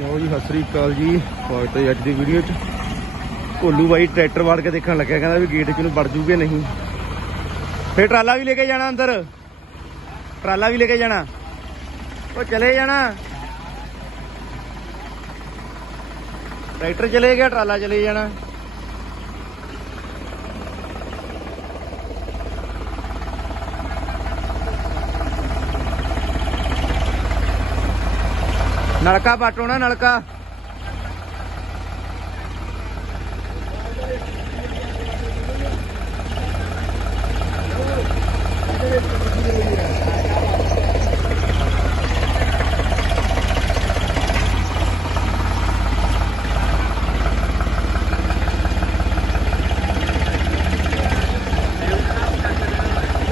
ਲਓ ਜੀ, ਸਤਿ ਸ੍ਰੀ ਅਕਾਲ ਜੀ। ਸਵਾਗਤ ਹੈ ਅੱਜ ਦੀ ਵੀਡੀਓ 'ਚ। ਭੋਲੂ ਬਾਈ ਟਰੈਕਟਰ ਵਾੜ ਕੇ ਦੇਖਣ ਲੱਗਿਆ, ਕਹਿੰਦਾ ਵੀ ਗੇਟ 'ਚ ਨੂੰ ਵੜ ਜੂਗੇ ਨਹੀਂ। ਫੇਰ ਟਰਾਲਾ ਵੀ ਲੈ ਕੇ ਜਾਣਾ ਅੰਦਰ। ਟਰਾਲਾ ਵੀ ਲੈ ਕੇ ਜਾਣਾ। ਉਹ ਚਲੇ ਜਾਣਾ। ਟਰੈਕਟਰ ਚਲੇ ਗਿਆ, ਟਰਾਲਾ ਚਲੇ ਜਾਣਾ। ਨਲਕਾ ਪਾਟੋ ਨਾ ਨਲਕਾ।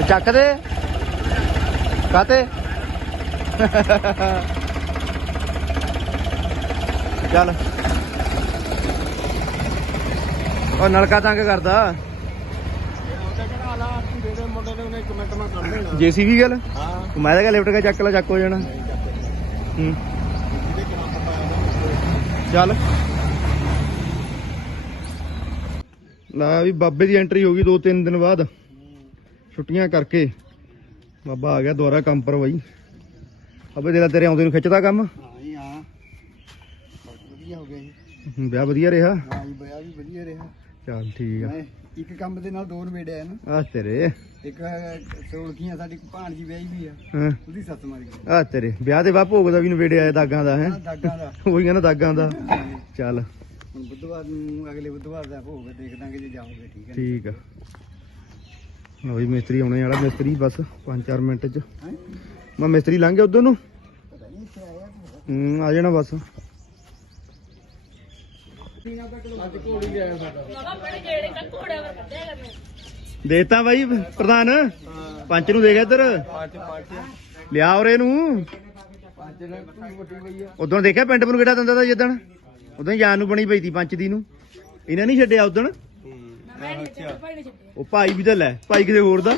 ਚੱਕ ਦੇ। ਕਾਤੇ ਚੱਲ। ਉਹ ਨਲਕਾ ਤੰਗ ਕਰਦਾ। ਜੀਸੀਬੀ ਗੱਲ? ਮੈਂ ਤਾਂ ਕਿਹਾ ਲਿਫਟ ਕੇ ਚੱਕ ਲਾ ਚੱਕ ਹੋ ਜਾਣਾ। ਹੂੰ ਚੱਲ। ਲਾ ਵੀ ਬਾਬੇ ਦੀ ਐਂਟਰੀ ਹੋ ਗਈ ਦੋ ਤਿੰਨ ਦਿਨ ਬਾਅਦ। ਛੁੱਟੀਆਂ ਕਰਕੇ। ਬਾਬਾ ਆ ਗਿਆ ਦੁਬਾਰਾ ਕੰਮ ਪਰ ਬਾਈ। ਅਬੇ ਤੇਰਾ ਤੇਰੇ ਆਉਂਦੇ ਨੂੰ ਖਿੱਚਦਾ ਕੰਮ ਹਾਂ ਜੀ ਹਾਂ ਬਹੁਤ ਵਧੀਆ ਹੋ ਗਿਆ ਜੀ ਵਿਆਹ ਵਧੀਆ ਰਿਹਾ? ਹਾਂ ਜੀ ਬਿਆ ਵੀ ਵਧੀਆ ਰਿਹਾ। ਚੱਲ ਠੀਕ ਆ। ਮੈਂ ਇੱਕ ਕੰਮ ਦੇ ਨਾਲ ਦੋ ਨਵੇੜਿਆ ਨਾ। ਆ ਤੇਰੇ। ਇੱਕ ਸੋਲਖੀਆਂ ਸਾਡੀ ਭਾਣਜੀ ਵਿਆਹੀ ਵੀ ਆ। ਹਾਂ। ਉਹਦੀ ਸੱਸ ਮਰ। ਗਈ ਆ ਤੇਰੇ। ਵਿਆਹ ਦੇ ਬਾਅਦ ਭੋਗ ਦਾ ਵੀ ਨਵੇੜਿਆ ਆਇਆ ਦਾਗਾਂ ਦਾ ਹੈ? ਦਾਗਾਂ ਦਾ। ਉਹੀ ਕਹਿੰਦਾ ਦਾਗਾਂ ਦਾ। ਚੱਲ। ਹੁਣ ਬੁੱਧਵਾਰ ਨੂੰ ਅਗਲੇ ਬੁੱਧਵਾਰ ਦਾ ਭੋਗ ਦੇਖ ਦਾਂਗੇ ਜੇ ਜਾਓਗੇ ਠੀਕ ਹੈ ਠੀਕ ਆ। ਲਓ ਵੀ ਮਿਸਤਰੀ ਆਉਣੇ ਵਾਲਾ ਮਿਸਤਰੀ ਬਸ 5-4 ਮਿੰਟ ਚ? ਮੈਂ ਮਿਸਤਰੀ ਲੰਘ ਗਿਆ ਉਧਰ ਨੂੰ? ਹੂੰ ਆ ਜਾਣਾ ਬਸ। ਅੱਜ ਘੋੜੀ ਗਿਆ ਸਾਡਾ। ਦੇਤਾ ਬਾਈ ਪ੍ਰਧਾਨ? ਪੰਚ ਨੂੰ ਦੇ ਗਿਆ ਇੱਧਰ। ਪੰਜ ਪੰਜ। ਲਿਆ ਉਰੇ ਨੂੰ। ਪੰਜ ਨੇ ਤੂੰ ਵੱਡੀ ਪਈ ਆ। ਉਦੋਂ ਦੇਖਿਆ ਪਿੰਡ ਨੂੰ ਕਿਹੜਾ ਦਿੰਦਾ ਤਾ ਜਿੱਦਣ? ਉਦੋਂ ਜਾਨ ਨੂੰ ਬਣੀ ਪਈ ਤੀ ਪੰਚ ਦੀ ਨੂੰ। ਇਹਨਾਂ ਨਹੀਂ ਛੱਡਿਆ ਉਦੋਂ? ਉਹ ਭਾਈ ਵੀ ਤਾਂ ਲੈ ਭਾਈ ਕਿਤੇ ਹੋਰ ਦਾ।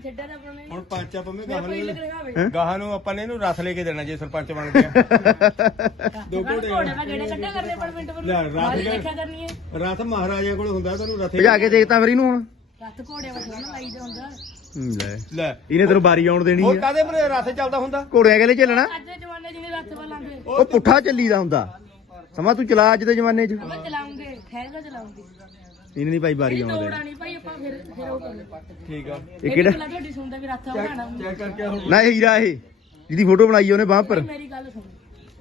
ਛੱਡਿਆ ਤਾਂ ਆਪਣੇ ਹੁਣ ਪੰਜ ਆਪਾਂ ਮੈਂ ਗਾਹਾਂ ਨੂੰ? ਗਾਹਾਂ ਆਪਾਂ ਨੇ ਇਹਨੂੰ ਰਸ ਲੈ ਕੇ ਦੇਣਾ ਜੇ ਸਰਪੰਚ ਬਣ ਗਿਆ। ਦੋ ਘੋੜੇ ਮੈਂ ਗੇੜੇ ਕੱਢਿਆ ਕਰਨੇ ਪਰ ਮਿੰਟ ਪਰ ਲੈ, ਰਾਤ ਗਏ। ਦੇਖਿਆ ਕਰਨੀ ਹੈ। ਰਥ ਮਹਾਰਾਜਾ ਕੋਲ ਹੁੰਦਾ ਤੈਨੂੰ ਰਥੇ ਭਜਾ ਕੇ ਦੇਖਤਾ ਫਿਰ ਇਹਨੂੰ ਹੁਣ। ਰੱਤ ਘੋੜੇ ਵਟਣਾ ਨਾ ਲਾਈ ਦਾ ਹੁੰਦਾ। ਹੂੰ, ਲੈ। ਲੈ। ਇਹਨੇ ਤੈਨੂੰ ਬਾਰੀ ਆਉਣ ਦੇਣੀ ਹੋਰ ਆ। ਕਾਦੇ ਮਨੇ ਰਥ ਚੱਲਦਾ ਹੁੰਦਾ? ਘੋੜਿਆਂ ਗਲੇ ਚੱਲਣਾ। ਅੱਜ ਦੇ ਜ਼ਮਾਨੇ ਜਿਹਨੇ ਰੱਤ ਬਲਾਂਗੇ ਉਹ ਪੁੱਠਾ ਚੱਲੀਦਾ ਹੁੰਦਾ। ਸਮਾਂ ਤੂੰ ਚਲਾ ਅੱਜ ਦੇ ਜ਼ਮਾਨੇ 'ਚ। ਆਪਾਂ ਚਲਾਉਂਗੇ। ਦਾ ਇਹਨੇ ਨਹੀਂ ਭਾਈ ਬਾਰੀ ਆਉਣ ਤੋੜਾ ਦੇਣੀ ਨਹੀਂ ਭਾਈ ਆਪਾਂ ਫਿਰ ਫਿਰ ਉਹ ਕਰਾਂਗੇ ਠੀਕ ਆ। ਇਹ ਕਿਹੜਾ? ਪਹਿਲਾਂ ਤੁਹਾਡੀ ਸੁਣਦਾ ਵੀ ਰੱਤ ਬਣਾਣਾ ਚੈੱਕ ਕਰਕੇ ਹੁਣ ਨਾ ਇਹ ਹੀਰਾ ਇਹ ਜਿਹਦੀ ਫੋਟੋ ਬਣਾਈ ਉਹਨੇ ਬਾਹ ਪਰ ਮੇਰੀ ਗੱਲ ਸੁਣ।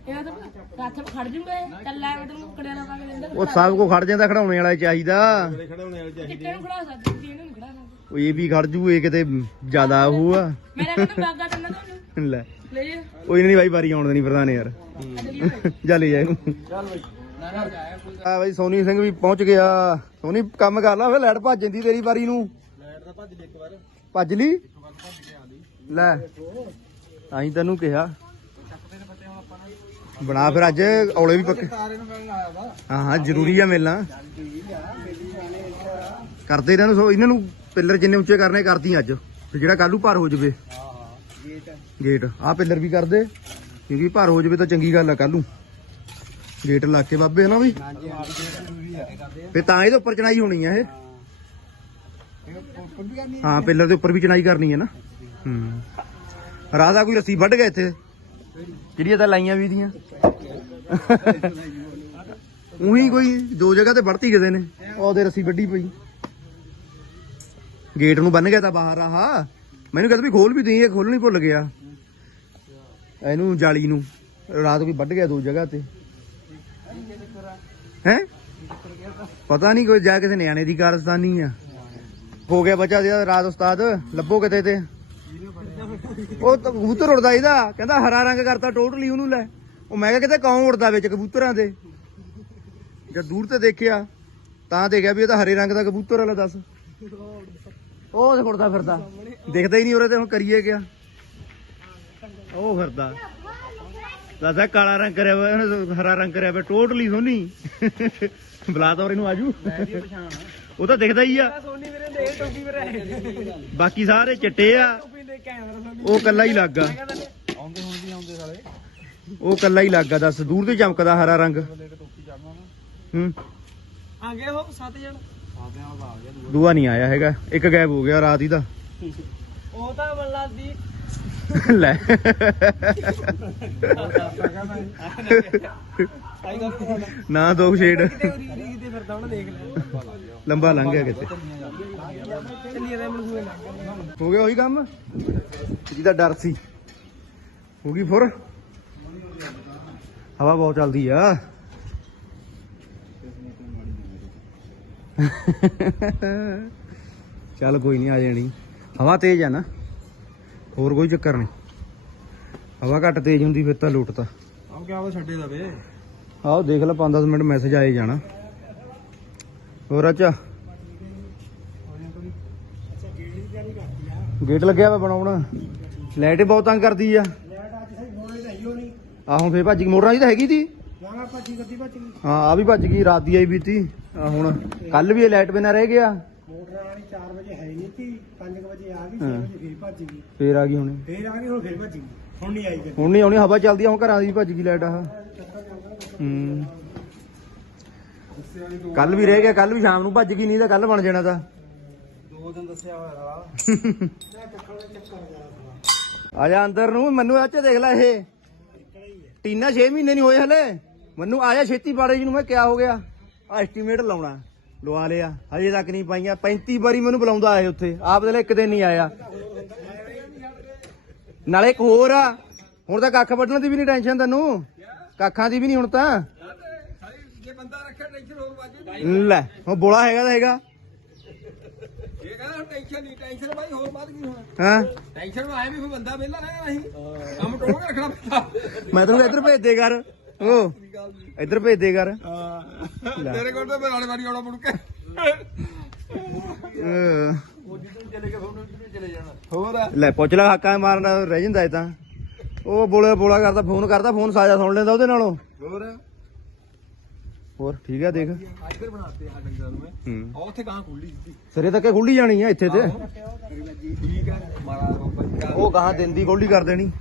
ਇਹਨਾਂ ਤਾਂ ਰੱਤ ਖੜ ਜੂਗੇ ਚੱਲ ਲੈ ਮੈਂ ਤੈਨੂੰ ਕੜਿਆ ਨਾ ਪਾ ਕੇ ਦਿੰਦਾ ਉਹ ਸਭ ਕੋ ਖੜ ਜਾਂਦਾ ਖੜਾਉਣੇ ਵਾਲਾ ਚਾਹੀਦਾ। ਖੜਾਉਣੇ ਵਾਲੇ ਚਾਹੀਦੇ। ਕਿੱਥੇ ਨੂੰ ਖੜਾ ਸਕਦਾ? ਜੀ ਇਹਨੂੰ ਨੀ ਖੜਾ ਸਕਦਾ। ਉਹ ਇਹ ਵੀ ਖੜ ਜੂ ਇਹ ਕਿਤੇ ਜ਼ਿਆਦਾ ਉਹ ਆ ਮੇਰਾ ਕਹਿੰਦਾ ਬਾਗਾ ਤੰਨਾ ਤੁਹਾਨੂੰ। ਲੈ। ਉਹ ਇਹਨੇ ਨਹੀਂ ਭਾਈ ਬਾਰੀ ਆਉਣ ਦੇਣੀ ਪ੍ਰਧਾਨ ਯਾਰ। ਜਾ ਲੈ ਜਾ ਇਹਨੂੰ। ਚੱਲ ਬਈ। ਆ ਬਾਈ ਸੋਨੀ ਸਿੰਘ ਵੀ ਪਹੁੰਚ ਗਿਆ। ਸੋਨੀ ਕੰਮ ਕਰ ਲਾ ਫਿਰ ਲਾਈਟ ਭੱਜ ਜਾਂਦੀ ਤੇਰੀ ਵਾਰੀ ਨੂੰ। ਲੈਟ ਦਾ ਭੱਜ ਦੇ ਇੱਕ ਵਾਰ। ਭੱਜ ਲਈ? ਲੈ ਅਸੀਂ ਤੈਨੂੰ ਕਿਹਾ। ਬਣਾ ਫਿਰ ਅੱਜ ਔਲੇ ਵੀ ਪੱਕੇ। ਹਾਂ ਹਾਂ ਜ਼ਰੂਰੀ ਆ ਮਿਲਣਾ। ਕਰਦੇ ਇਹਨਾਂ ਨੂੰ ਸੋ ਇਹਨਾਂ ਨੂੰ ਪਿੱਲਰ ਜਿੰਨੇ ਉੱਚੇ ਕਰਨੇ ਕਰਦੀ ਅੱਜ। ਤੇ ਜਿਹੜਾ ਕੱਲੂ ਭਰ ਹੋ ਜਵੇ। ਹਾਂ ਹਾਂ ਗੇਟ ਗੇਟ ਆਹ ਪਿੱਲਰ ਵੀ ਕਰਦੇ। ਕਿਉਂਕਿ ਭਰ ਹੋ ਜਵੇ ਤਾਂ ਚੰਗੀ ਗੱਲ ਆ ਕੱਲੂ ਗੇਟ ਲਾ ਕੇ ਬਾਬੇ ਹਨਾ ਵੀ ਹਾਂਜੀ ਜ਼ਰੂਰੀ ਆ। ਫੇ ਤਾਂ ਇਹਦੇ ਉੱਪਰ ਚਣਾਈ ਹੋਣੀ ਆ ਇਹ। ਹਾਂ ਪਿੱਲਰ ਦੇ ਉੱਪਰ ਵੀ ਚਣਾਈ ਕਰਨੀ ਹੈ ਨਾ। ਹੂੰ। ਦਾ ਕੋਈ ਰੱਸੀ ਵੱਢ ਗਿਆ ਇੱਥੇ? ਜਿਹੜੀਆਂ ਤਾਂ ਲਾਈਆਂ ਵੀ ਦੀਆਂ? ਉਹੀ ਕੋਈ ਦੋ ਜਗ੍ਹਾ ਤੇ ਵੜਤੀ ਕਿਸੇ ਨੇ। ਉਹਦੇ ਰੱਸੀ ਵੱਢੀ ਪਈ। ਗੇਟ ਨੂੰ ਬੰਨ ਗਿਆ ਤਾਂ ਬਾਹਰ ਆਹ। ਮੈਨੂੰ ਕਹਿੰਦਾ ਵੀ ਖੋਲ ਵੀ ਦੇਈ ਇਹ ਖੋਲਣੀ ਭੁੱਲ ਗਿਆ। ਇਹਨੂੰ ਜਾਲੀ ਨੂੰ। ਰਾਤ ਵੀ ਵੱਢ ਗਿਆ ਦੋ ਜਗ੍ਹਾ ਤੇ। ਹੈ? ਪਤਾ ਨਹੀਂ ਕੋਈ, ਜਾ ਕਿਸੇ ਨਿਆਣੇ ਦੀ ਕਾਰਸਤਾਨੀ ਆ। ਹੋ ਗਿਆ ਬੱਚਾ ਦੀ ਰਾਤ ਉਸਤਾਦ, ਲੱਭੋ ਕਿਤੇ ਤੇ। ਉਹ ਤਾਂ ਕਬੂਤਰ ਉੜਦਾ ਇਹਦਾ, ਕਹਿੰਦਾ ਹਰਾ ਰੰਗ ਕਰਤਾ, ਟੋਟਲੀ ਉਹਨੂੰ ਲੈ। ਉਹ ਮੈਂ ਕਿਹਾ ਕਿਤੇ ਕੌਣ ਉੜਦਾ ਵਿੱਚ ਕਬੂਤਰਾਂ ਦੇ ਜਦ ਦੂਰ ਤੇ ਦੇਖਿਆ, ਤਾਂ ਦੇਖਿਆ ਵੀ ਇਹ ਤਾਂ ਹਰੇ ਰੰਗ ਦਾ ਕਬੂਤਰ ਵਾਲਾ, ਦੱਸ। ਉਹ ਉੜਦਾ ਫਿਰਦਾ। ਦਿਖਦਾ ਹੀ ਨਹੀਂ ਉਰੇ ਤੇ, ਹੁਣ ਕਰੀਏ ਕਿਆ? ਉਹ ਫਿਰਦਾ। ਦੱਸਾ ਕਾਲਾ ਰੰਗ ਕਰਿਆ ਹੋਇਆ ਉਹਨੇ ਹਰਾ ਰੰਗ ਕਰਿਆ ਹੋਇਆ ਟੋਟਲੀ ਸੋਨੀ। ਬੁਲਾ ਤਾ ਇਹਨੂੰ ਆਜੂ। ਉਹ ਤਾਂ ਦਿਖਦਾ ਹੀ ਆ। ਸੋਨੀ ਵੀਰੇ ਦੇ ਟੋਪੀ ਵੀਰੇ। ਬਾਕੀ ਸਾਰੇ ਚਿੱਟੇ ਆ। ਉਹ ਕੱਲਾ ਹੀ ਲੱਗਾ ਆਉਂਦੇ ਹੁਣ ਵੀ ਆਉਂਦੇ ਸਾਲੇ। ਉਹ ਕੱਲਾ ਹੀ ਲੱਗਾ ਦੱਸ ਦੂਰ ਤੇ ਚਮਕਦਾ ਹਰਾ ਰੰਗ। ਹੂੰ। ਆ ਗਏ ਉਹ ਸੱਤ ਜਣ। ਦੂਆ। ਨਹੀਂ ਆਇਆ ਹੈਗਾ। ਇੱਕ ਗਾਇਬ ਹੋ ਗਿਆ ਰਾਤ ਹੀ ਦਾ। ਉਹ ਤਾਂ ਬੱਲਾ ਦੀ ਲੈ। ਨਾ ਦੋ ਸ਼ੇਡ ਲੰਬਾ ਲੰਘ ਗਿਆ ਕਿਤੇ। ਹੋ ਗਿਆ ਉਹੀ ਕੰਮ? ਜਿਹਦਾ ਡਰ ਸੀ। ਹੋ ਗਈ ਫੁਰ। ਹਵਾ ਬਹੁਤ ਚੱਲਦੀ ਆ। ਚੱਲ ਕੋਈ ਨਹੀਂ ਆ ਜਾਣੀ। ਹਵਾ ਤੇਜ਼ ਆ ਨਾ। ਹੋਰ ਕੋਈ ਚੱਕਰ ਨਹੀਂ। ਹਵਾ ਘੱਟ ਤੇਜ਼ ਹੁੰਦੀ ਫਿਰ ਤਾਂ ਲੁੱਟਦਾ ਆਹ ਕਿਆ ਉਹ ਛੱਡੇ ਦਾ ਵੇ? ਆਓ ਦੇਖ ਲੈ 5-10 ਮਿੰਟ ਮੈਸੇਜ ਆਏ ਜਾਣਾ। ਹੋਰ ਅੱਛਾ? ਗੇਟ ਲੱਗਿਆ ਵਾ ਬਣਾਉਣ। ਲਾਈਟ ਬਹੁਤ ਤੰਗ ਕਰਦੀ ਆ। ਆਹੋ ਫੇਰ ਭੱਜ ਗਈ। ਮੋਟਰਾਂ ਦੀ ਤਾਂ ਹੈਗੀ ਤੀ। ਹਾਂ ਆ ਵੀ ਭੱਜ ਗਈ ਰਾਤ ਦੀ ਆਈ ਵੀ ਤੀ ਆ ਹੁਣ ਕੱਲ ਵੀ ਇਹ ਲਾਈਟ ਬਿਨਾ ਰਹਿ ਗਿਆ। ਮੋਟਰ ਵਾਲੀ 4 ਵਜੇ ਹੈ ਨਹੀਂ ਸੀ 5 ਵਜੇ ਆ ਗਈ 6 ਹਾਂ। ਵਜੇ ਫੇਰ ਭੱਜ ਗਈ। ਫੇਰ ਆ ਗਈ ਹੁਣ? ਫੇਰ ਆ ਗਈ ਹੁਣ ਫੇਰ ਭੱਜ ਗਈ। ਹੁਣ ਨਹੀਂ ਆਈ ਗੱਡੀ ਹੁਣ ਨਹੀਂ ਆਉਣੀ ਹਵਾ ਚੱਲਦੀ ਆ ਹੁਣ ਘਰਾਂ ਦੀ ਭੱਜ ਗਈ ਲਾਈਟ ਆਹ ਹੂੰ। ਕੱਲ ਵੀ ਰਹਿ ਗਿਆ ਕੱਲ ਵੀ ਸ਼ਾਮ ਨੂੰ ਭੱਜ ਗਈ ਨਹੀਂ ਤਾਂ ਕੱਲ ਬਣ ਜਾਣਾ ਤਾਂ। ਦੋ ਦਿਨ ਦੱਸਿਆ ਹੋਇਆ ਆ ਜਾ ਅੰਦਰ ਨੂੰ ਮੈਨੂੰ ਅੱਜ ਦੇਖ ਲੈ ਇਹ। ਟੀਨਾ 6 ਮਹੀਨੇ ਨਹੀਂ ਹੋਏ ਹਲੇ। ਮੈਨੂੰ ਆਇਆ ਛੇਤੀ ਬਾੜੇ ਜੀ ਨੂੰ ਮੈਂ ਕਿਆ ਹੋ ਗਿਆ। ਆ ਐਸਟੀਮੇਟ ਲਾਉਣਾ। ਲਵਾ ਲਿਆ। ਹਜੇ ਤੱਕ ਨਹੀਂ ਪਾਈਆਂ। 35 ਵਾਰੀ ਮੈਨੂੰ ਬੁਲਾਉਂਦਾ ਆਏ ਉੱਥੇ। ਆਪ ਦੇ ਲਈ ਇੱਕ ਦਿਨ ਨਹੀਂ ਆਇਆ। ਨਾਲੇ ਇੱਕ ਹੋਰ ਆ। ਹੁਣ ਤਾਂ ਕੱਖ ਵੱਢਣ ਦੀ ਵੀ ਨਹੀਂ ਟੈਨਸ਼ਨ ਤੈਨੂੰ। ਕੱਖਾਂ ਦੀ ਵੀ ਨਹੀਂ ਹੁਣ ਤਾਂ। ਜੇ ਬੰਦਾ ਹੋਰ ਲੈ ਉਹ ਬੋਲਾ ਹੈਗਾ ਤਾਂ ਹੈਗਾ। ਇਹ ਕਹਿੰਦਾ ਟੈਨਸ਼ਨ ਨਹੀਂ ਟੈਨਸ਼ਨ ਬਾਈ ਹੋਰ ਵੱਧ ਗਈ ਹੁਣ ਹਾਂ? ਟੈਨਸ਼ਨ ਆਏ ਵੀ ਬੰਦਾ ਵਿਹਲਾ ਰਹਿਣਾ ਨਹੀਂ। ਕੰਮ ਟੋਲ ਕੇ ਰੱਖਣਾ ਪੈਂਦਾ। ਮੈਂ ਤੈਨੂੰ ਇੱਧਰ ਭੇਜ ਦੇ ਕਰ ਉਹ। ਇੱਧਰ ਭੇਜ ਦੇ ਕਰ ਲੈ। ਤੇਰੇ ਕੋਲ ਤਾਂ ਬਰਾੜੇ ਵਾਰੀ ਆਉਣਾ ਮੁੜ ਕੇ। ਅਹ। ਚਲੇ ਕੇ ਫੋਨ ਚਲੇ ਜਾਣਾ? ਹੋਰ। ਲੈ ਪੁੱਛ ਲੈ ਹਾਕਾਂ ਮਾਰਨ ਰਹਿ ਜਾਂਦਾ ਇਹ ਤਾਂ। ਉਹ ਬੋਲੇ ਬੋਲਾ ਕਰਦਾ ਫੋਨ ਕਰਦਾ ਫੋਨ ਸਾਜਾ ਸੁਣ ਲੈਂਦਾ ਉਹਦੇ ਨਾਲੋਂ। ਹੋਰ। ਹੋਰ ਠੀਕ ਆ ਦੇਖ। ਇੱਧਰ ਬਣਾਤੇ ਆ ਡੰਗਰਾਂ ਨੂੰ ਮੈਂ। ਹੂੰ। ਆ ਉੱਥੇ ਗਾਂ ਖੁੱਲੀ ਸੀ। ਸਿਰੇ ਤੱਕੇ ਖੁੱਲੀ ਜਾਣੀ ਆ ਇੱਥੇ ਤੇ। ਠੀਕ ਹੈ ਮਾਰਾ ਉਹ ਗਾਹਾਂ ਦਿਨ ਦੀ ਖੁੱਲੀ ਕਰ ਦੇਣੀ।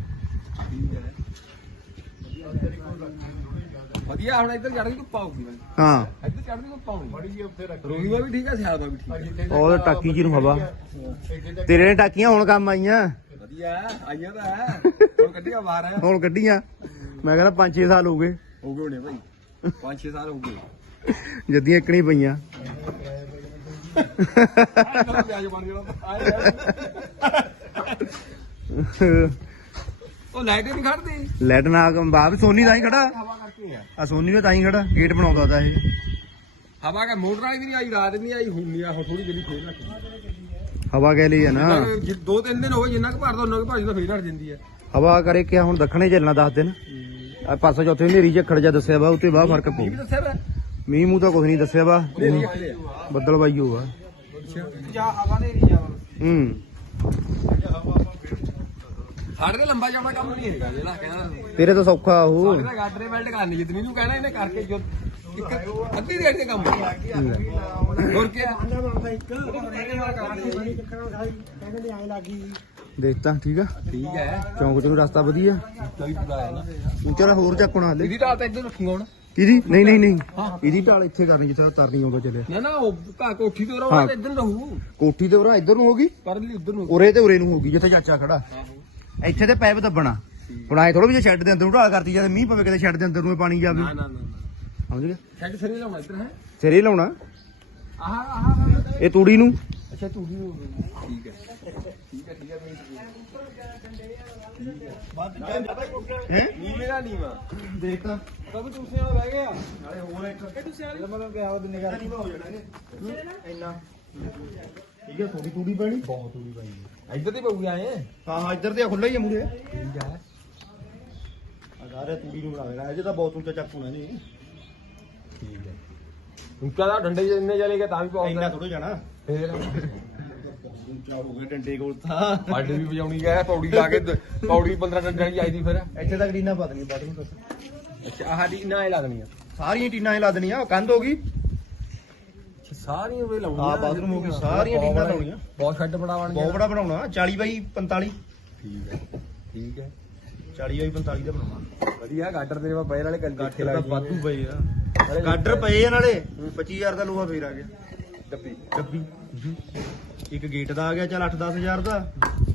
ਵਧੀਆ ਹੁਣ ਇੱਧਰ ਚੜ੍ਹਦੀ ਧੁੱਪ ਆਊਗੀ ਬਾਈ। ਹਾਂ। ਇੱਧਰ ਚੜ੍ਹਦੀ ਧੁੱਪ ਆਊਗੀ। ਬੜੀ ਜੀ ਉੱਥੇ ਰੱਖ ਰੋਹੀ ਦਾ ਵੀ ਠੀਕ ਹੈ ਸਿਆਲ ਦਾ ਵੀ ਠੀਕ ਹੈ ਉਹ ਟਾਕੀ ਜੀ ਨੂੰ ਹਵਾ ਤੇਰੇ ਨੇ ਟਾਕੀਆਂ ਹੁਣ ਕੰਮ ਆਈਆਂ। ਵਧੀਆ ਆਈਆਂ ਤਾਂ ਹੈ। ਹੁਣ ਕੱਢੀਆਂ ਬਾਹਰ। ਆ ਹੁਣ ਕੱਢੀਆਂ। ਮੈਂ ਕਹਿੰਦਾ 5-6 ਸਾਲ ਹੋ ਗਏ। ਹੋ ਗਏ ਹੋਣੇ ਭਾਈ 5-6 ਸਾਲ ਹੋ ਗਏ। ਜੱਦੀਆਂ ਇਕਣੀ ਪਈਆਂ। ਪਿਆਜ ਬਣ ਜਾਣਾ। ਉਹ ਲਾਈਟ ਨਹੀਂ ਖੜਦੀ। ਲੈਟ ਨਾ ਬਾਪ ਸੋਨੀ ਦਾ ਹੀ ਖੜਾ। ਹਵਾ ਕਰਕੇ ਆ। ਆ ਸੋਨੀ ਨੇ ਤਾਂ ਹੀ ਖੜਾ ਗੇਟ ਬਣਾਉਂਦਾ ਤਾਂ ਇਹ। ਹਵਾ ਕਾ ਮੋਟਰ ਵਾਲੀ ਵੀ ਨਹੀਂ ਆਈ ਰਾਤ ਨਹੀਂ ਆਈ ਹੁਣ ਨਹੀਂ ਆ ਥੋੜੀ ਜਿਹੀ ਫੇਰ ਰੱਖੀ ਹਵਾ ਕਹਿ ਲਈ ਆ ਨਾ। ਦੋ ਤਿੰਨ ਦਿਨ ਹੋਏ ਜਿੰਨਾ ਕੁ ਭਰਦਾ ਉਹਨਾਂ ਕੁ ਭਾਜੀ ਦਾ ਫੇਰ ਹਟ ਜਾਂਦੀ ਹੈ ਹਵਾ ਕਰੇ ਕਿਆ ਹੁਣ ਦੱਖਣੇ ਚੱਲਣਾ ਦੱਸ ਦਿਨ। ਆ ਪਾਸਾ ਚੌਥੇ ਹਨੇਰੀ ਝੱਖੜ ਜਾ ਦੱਸਿਆ ਵਾ ਉੱਤੇ ਬਾਹ ਫ਼ਰਕ ਪਊ ਦੱਸਿਆ ਵਾ? ਮੀਂਹ ਮੂੰਹ ਤਾਂ ਕੁਝ ਨਹੀਂ ਦੱਸਿਆ ਵਾ। ਬੱਦਲ ਬਾਈ ਹੋਊਗਾ। ਜਾ ਹਵਾ ਨੇਰੀ ਜਾ ਹੂੰ। ਸਾਡੇ ਤੇ ਲੰਬਾ ਜਾਣਾ ਕੰਮ ਨਹੀਂ ਹੈਗਾ ਜਿਹੜਾ ਕਹਿੰਦਾ ਤੇਰੇ ਤਾਂ ਸੌਖਾ ਉਹ। ਸਾਡੇ ਤਾਂ ਗਾਡਰੇ ਵੈਲਡ ਕਰਨੀ ਜਿੱਦਨੀ ਨੂੰ ਕਹਿਣਾ ਇਹਨੇ ਕਰਕੇ ਜੋ ਇੱਕ ਅੱਧੀ ਦੇਰ ਦੇ ਕੰਮ ਹੋਰ ਕੀ ਦੇਖਤਾ ਠੀਕ ਆ? ਠੀਕ ਹੈ। ਚੌਂਕ ਚ ਰਸਤਾ ਵਧੀਆ। ਕੋਈ ਪੂਰਾ ਹੈ ਨਾ। ਤੂੰ ਚੱਲ ਹੋਰ ਚੱਕਣਾ ਹਲੇ ਇਹਦੀ ਰਾਤ ਇੱਧਰ ਰੱਖੂਗਾ ਹੁਣ। ਇਹਦੀ? ਨਹੀਂ ਨਹੀਂ ਨਹੀਂ। ਇਹਦੀ ਢਾਲ ਇੱਥੇ ਕਰਨੀ ਜਿੱਥੇ ਤਰਨੀ ਆਉਂਦਾ ਚੱਲਿਆ ਨਾ ਨਾ ਉਹ ਘਾ ਕੋਠੀ ਤੋਂ। ਤਾਂ ਇੱਧਰ ਰਹੂ। ਕੋਠੀ ਤੇ ਉਰਾ ਇੱਧਰ ਨੂੰ ਹੋਗੀ ਪਰ ਲਈ ਉੱਧਰ ਨੂੰ ਉਰੇ ਤੇ ਉਰੇ ਨੂੰ ਹੋਗੀ ਜਿੱਥੇ ਚਾਚਾ ਖੜਾ। ਇੱਥੇ ਤੇ ਪੈਪ ਦੱਬਣਾ। ਹੁਣ ਆਏ ਥੋੜਾ ਵੀ ਜੇ ਸ਼ੈੱਡ ਦੇ ਅੰਦਰ ਨੂੰ ਢਾਲ ਕਰਤੀ ਜਦ ਮੀਂਹ ਪਵੇ ਕਿਤੇ ਸ਼ੈੱਡ ਦੇ ਅੰਦਰ ਨੂੰ ਇਹ ਪਾਣੀ ਜਾਵੇ। ਨਾ ਨਾ ਨਾ ਸਮਝ ਗਿਆ ਛੱਡ ਸਰੀ ਲਾਉਣਾ ਇੱਧਰ ਹੈ। ਸਿਰੇ ਹੀ ਲਾਉਣਾ। ਆਹ ਆਹ ਇਹ ਤੂੜੀ ਨੂੰ। ਅੱਛਾ ਤੂੰ ਵੀ ਠੀਕ ਹੈ। ਠੀਕ ਹੈ ਠੀਕ ਹੈ ਹੈ। ਨੀਵੇਂ ਦਾ ਨੀਵਾ। ਦੇਖਤਾ ਕਬ ਤੁਸੀਂ ਆ ਰਹਿ ਗਿਆ। ਨਾਲੇ ਹੋਰ ਇੱਕ। ਕਿ ਤੁਸੀਂ ਆ ਮਤਲਬ ਕਿ ਆਉਦ ਨਿਗਾਹ ਹੋ ਜਾਣਾ ਇਹ ਇੰਨਾ ਠੀਕ ਹੈ ਥੋੜੀ ਤੂੜੀ ਪੈਣੀ? ਬਹੁਤ ਤੂੜੀ ਪਾਈ ਇੱਧਰ ਤੇ ਪਊਗੀ ਆਏ? ਹਾਂ ਹਾਂ ਇੱਧਰ ਤੇ ਖੁੱਲਾ ਹੀ ਆ ਮੂਰੇ ਠੀਕ ਹੈ ਅਗਾਰੇ ਤੂੜੀ ਨੂੰ ਬਣਾ ਅਜੇ ਤਾਂ ਬਹੁਤ ਉੱਚਾ ਚੱਕ ਹੋਣਾ ਨਹੀਂ। ਠੀਕ ਹੈ ਉੱਚਾ ਦਾ ਡੰਡੇ ਜਿੰਨੇ ਚਲੇ ਗਏ ਤਾਂ ਵੀ ਇੰਨਾ ਪਾਉਂਦਾ ਥੋੜਾ ਜਾਣਾ। ਫੇਰ? ਉੱਚਾ ਹੋ ਗਿਆ ਡੰਡੇ ਕੋਲ ਤਾਂ। ਅੱਡ ਵੀ ਵਜਾਉਣੀ ਗਏ ਪੌੜੀ ਲਾ ਕੇ ਦ- ਪੌੜੀ 15 ਡੰਡਿਆਂ ਦੀ ਆਈਦੀ ਫਿਰ। ਇੱਥੇ ਤੱਕ ਟੀਨਾ ਪਾ ਦੇਣੀ ਵਿੱਚ ਅੱਛਾ ਆਹ ਦੀ ਨਾ ਇਹ ਲੱਗਣੀ ਆ ਸਾਰੀਆਂ ਟੀਨਾਂ ਹੀ ਲਾ ਦੇਣੀਆਂ ਕੰਧ ਹੋ ਗਈ। ਅੱਛਾ ਸਾਰੀਆਂ ਉਹ ਲਾਉਣੀਆਂ ਹਾਂ, ਬਾਥਰੂਮ ਹੋ ਗਈ, ਸਾਰੀਆਂ ਟੀਨਾਂ ਲਾਉਣੀਆਂ। ਬਹੁਤ ਛੱਡ ਬਣਾਵਾਂਗੇ ਬਹੁਤ ਬੜਾ ਬਣਾਉਣਾ 40 ਬਾਈ 45 ਠੀਕ ਹੈ ਠੀਕ ਹੈ। 40 ਬਾਈ 45 ਦਾ ਬਣਾਉਣਾ। ਵਧੀਆ ਗਾਡਰ ਤੇਰੇ ਪਾ ਵਾਲੇ ਗਾਡਰ ਤਾਂ ਵਾਧੂ ਪਏ ਆ। ਗਾਡਰ ਪਏ ਆ ਨਾਲੇ। 25000 ਦਾ ਲੋਹਾ ਫੇਰ ਆ ਗਿਆ। ਡੱਬੀ। ਡੱਬੀ। ਇੱਕ ਗੇਟ ਦਾ ਆ ਗਿਆ ਚੱਲ 8-10000 ਦਾ।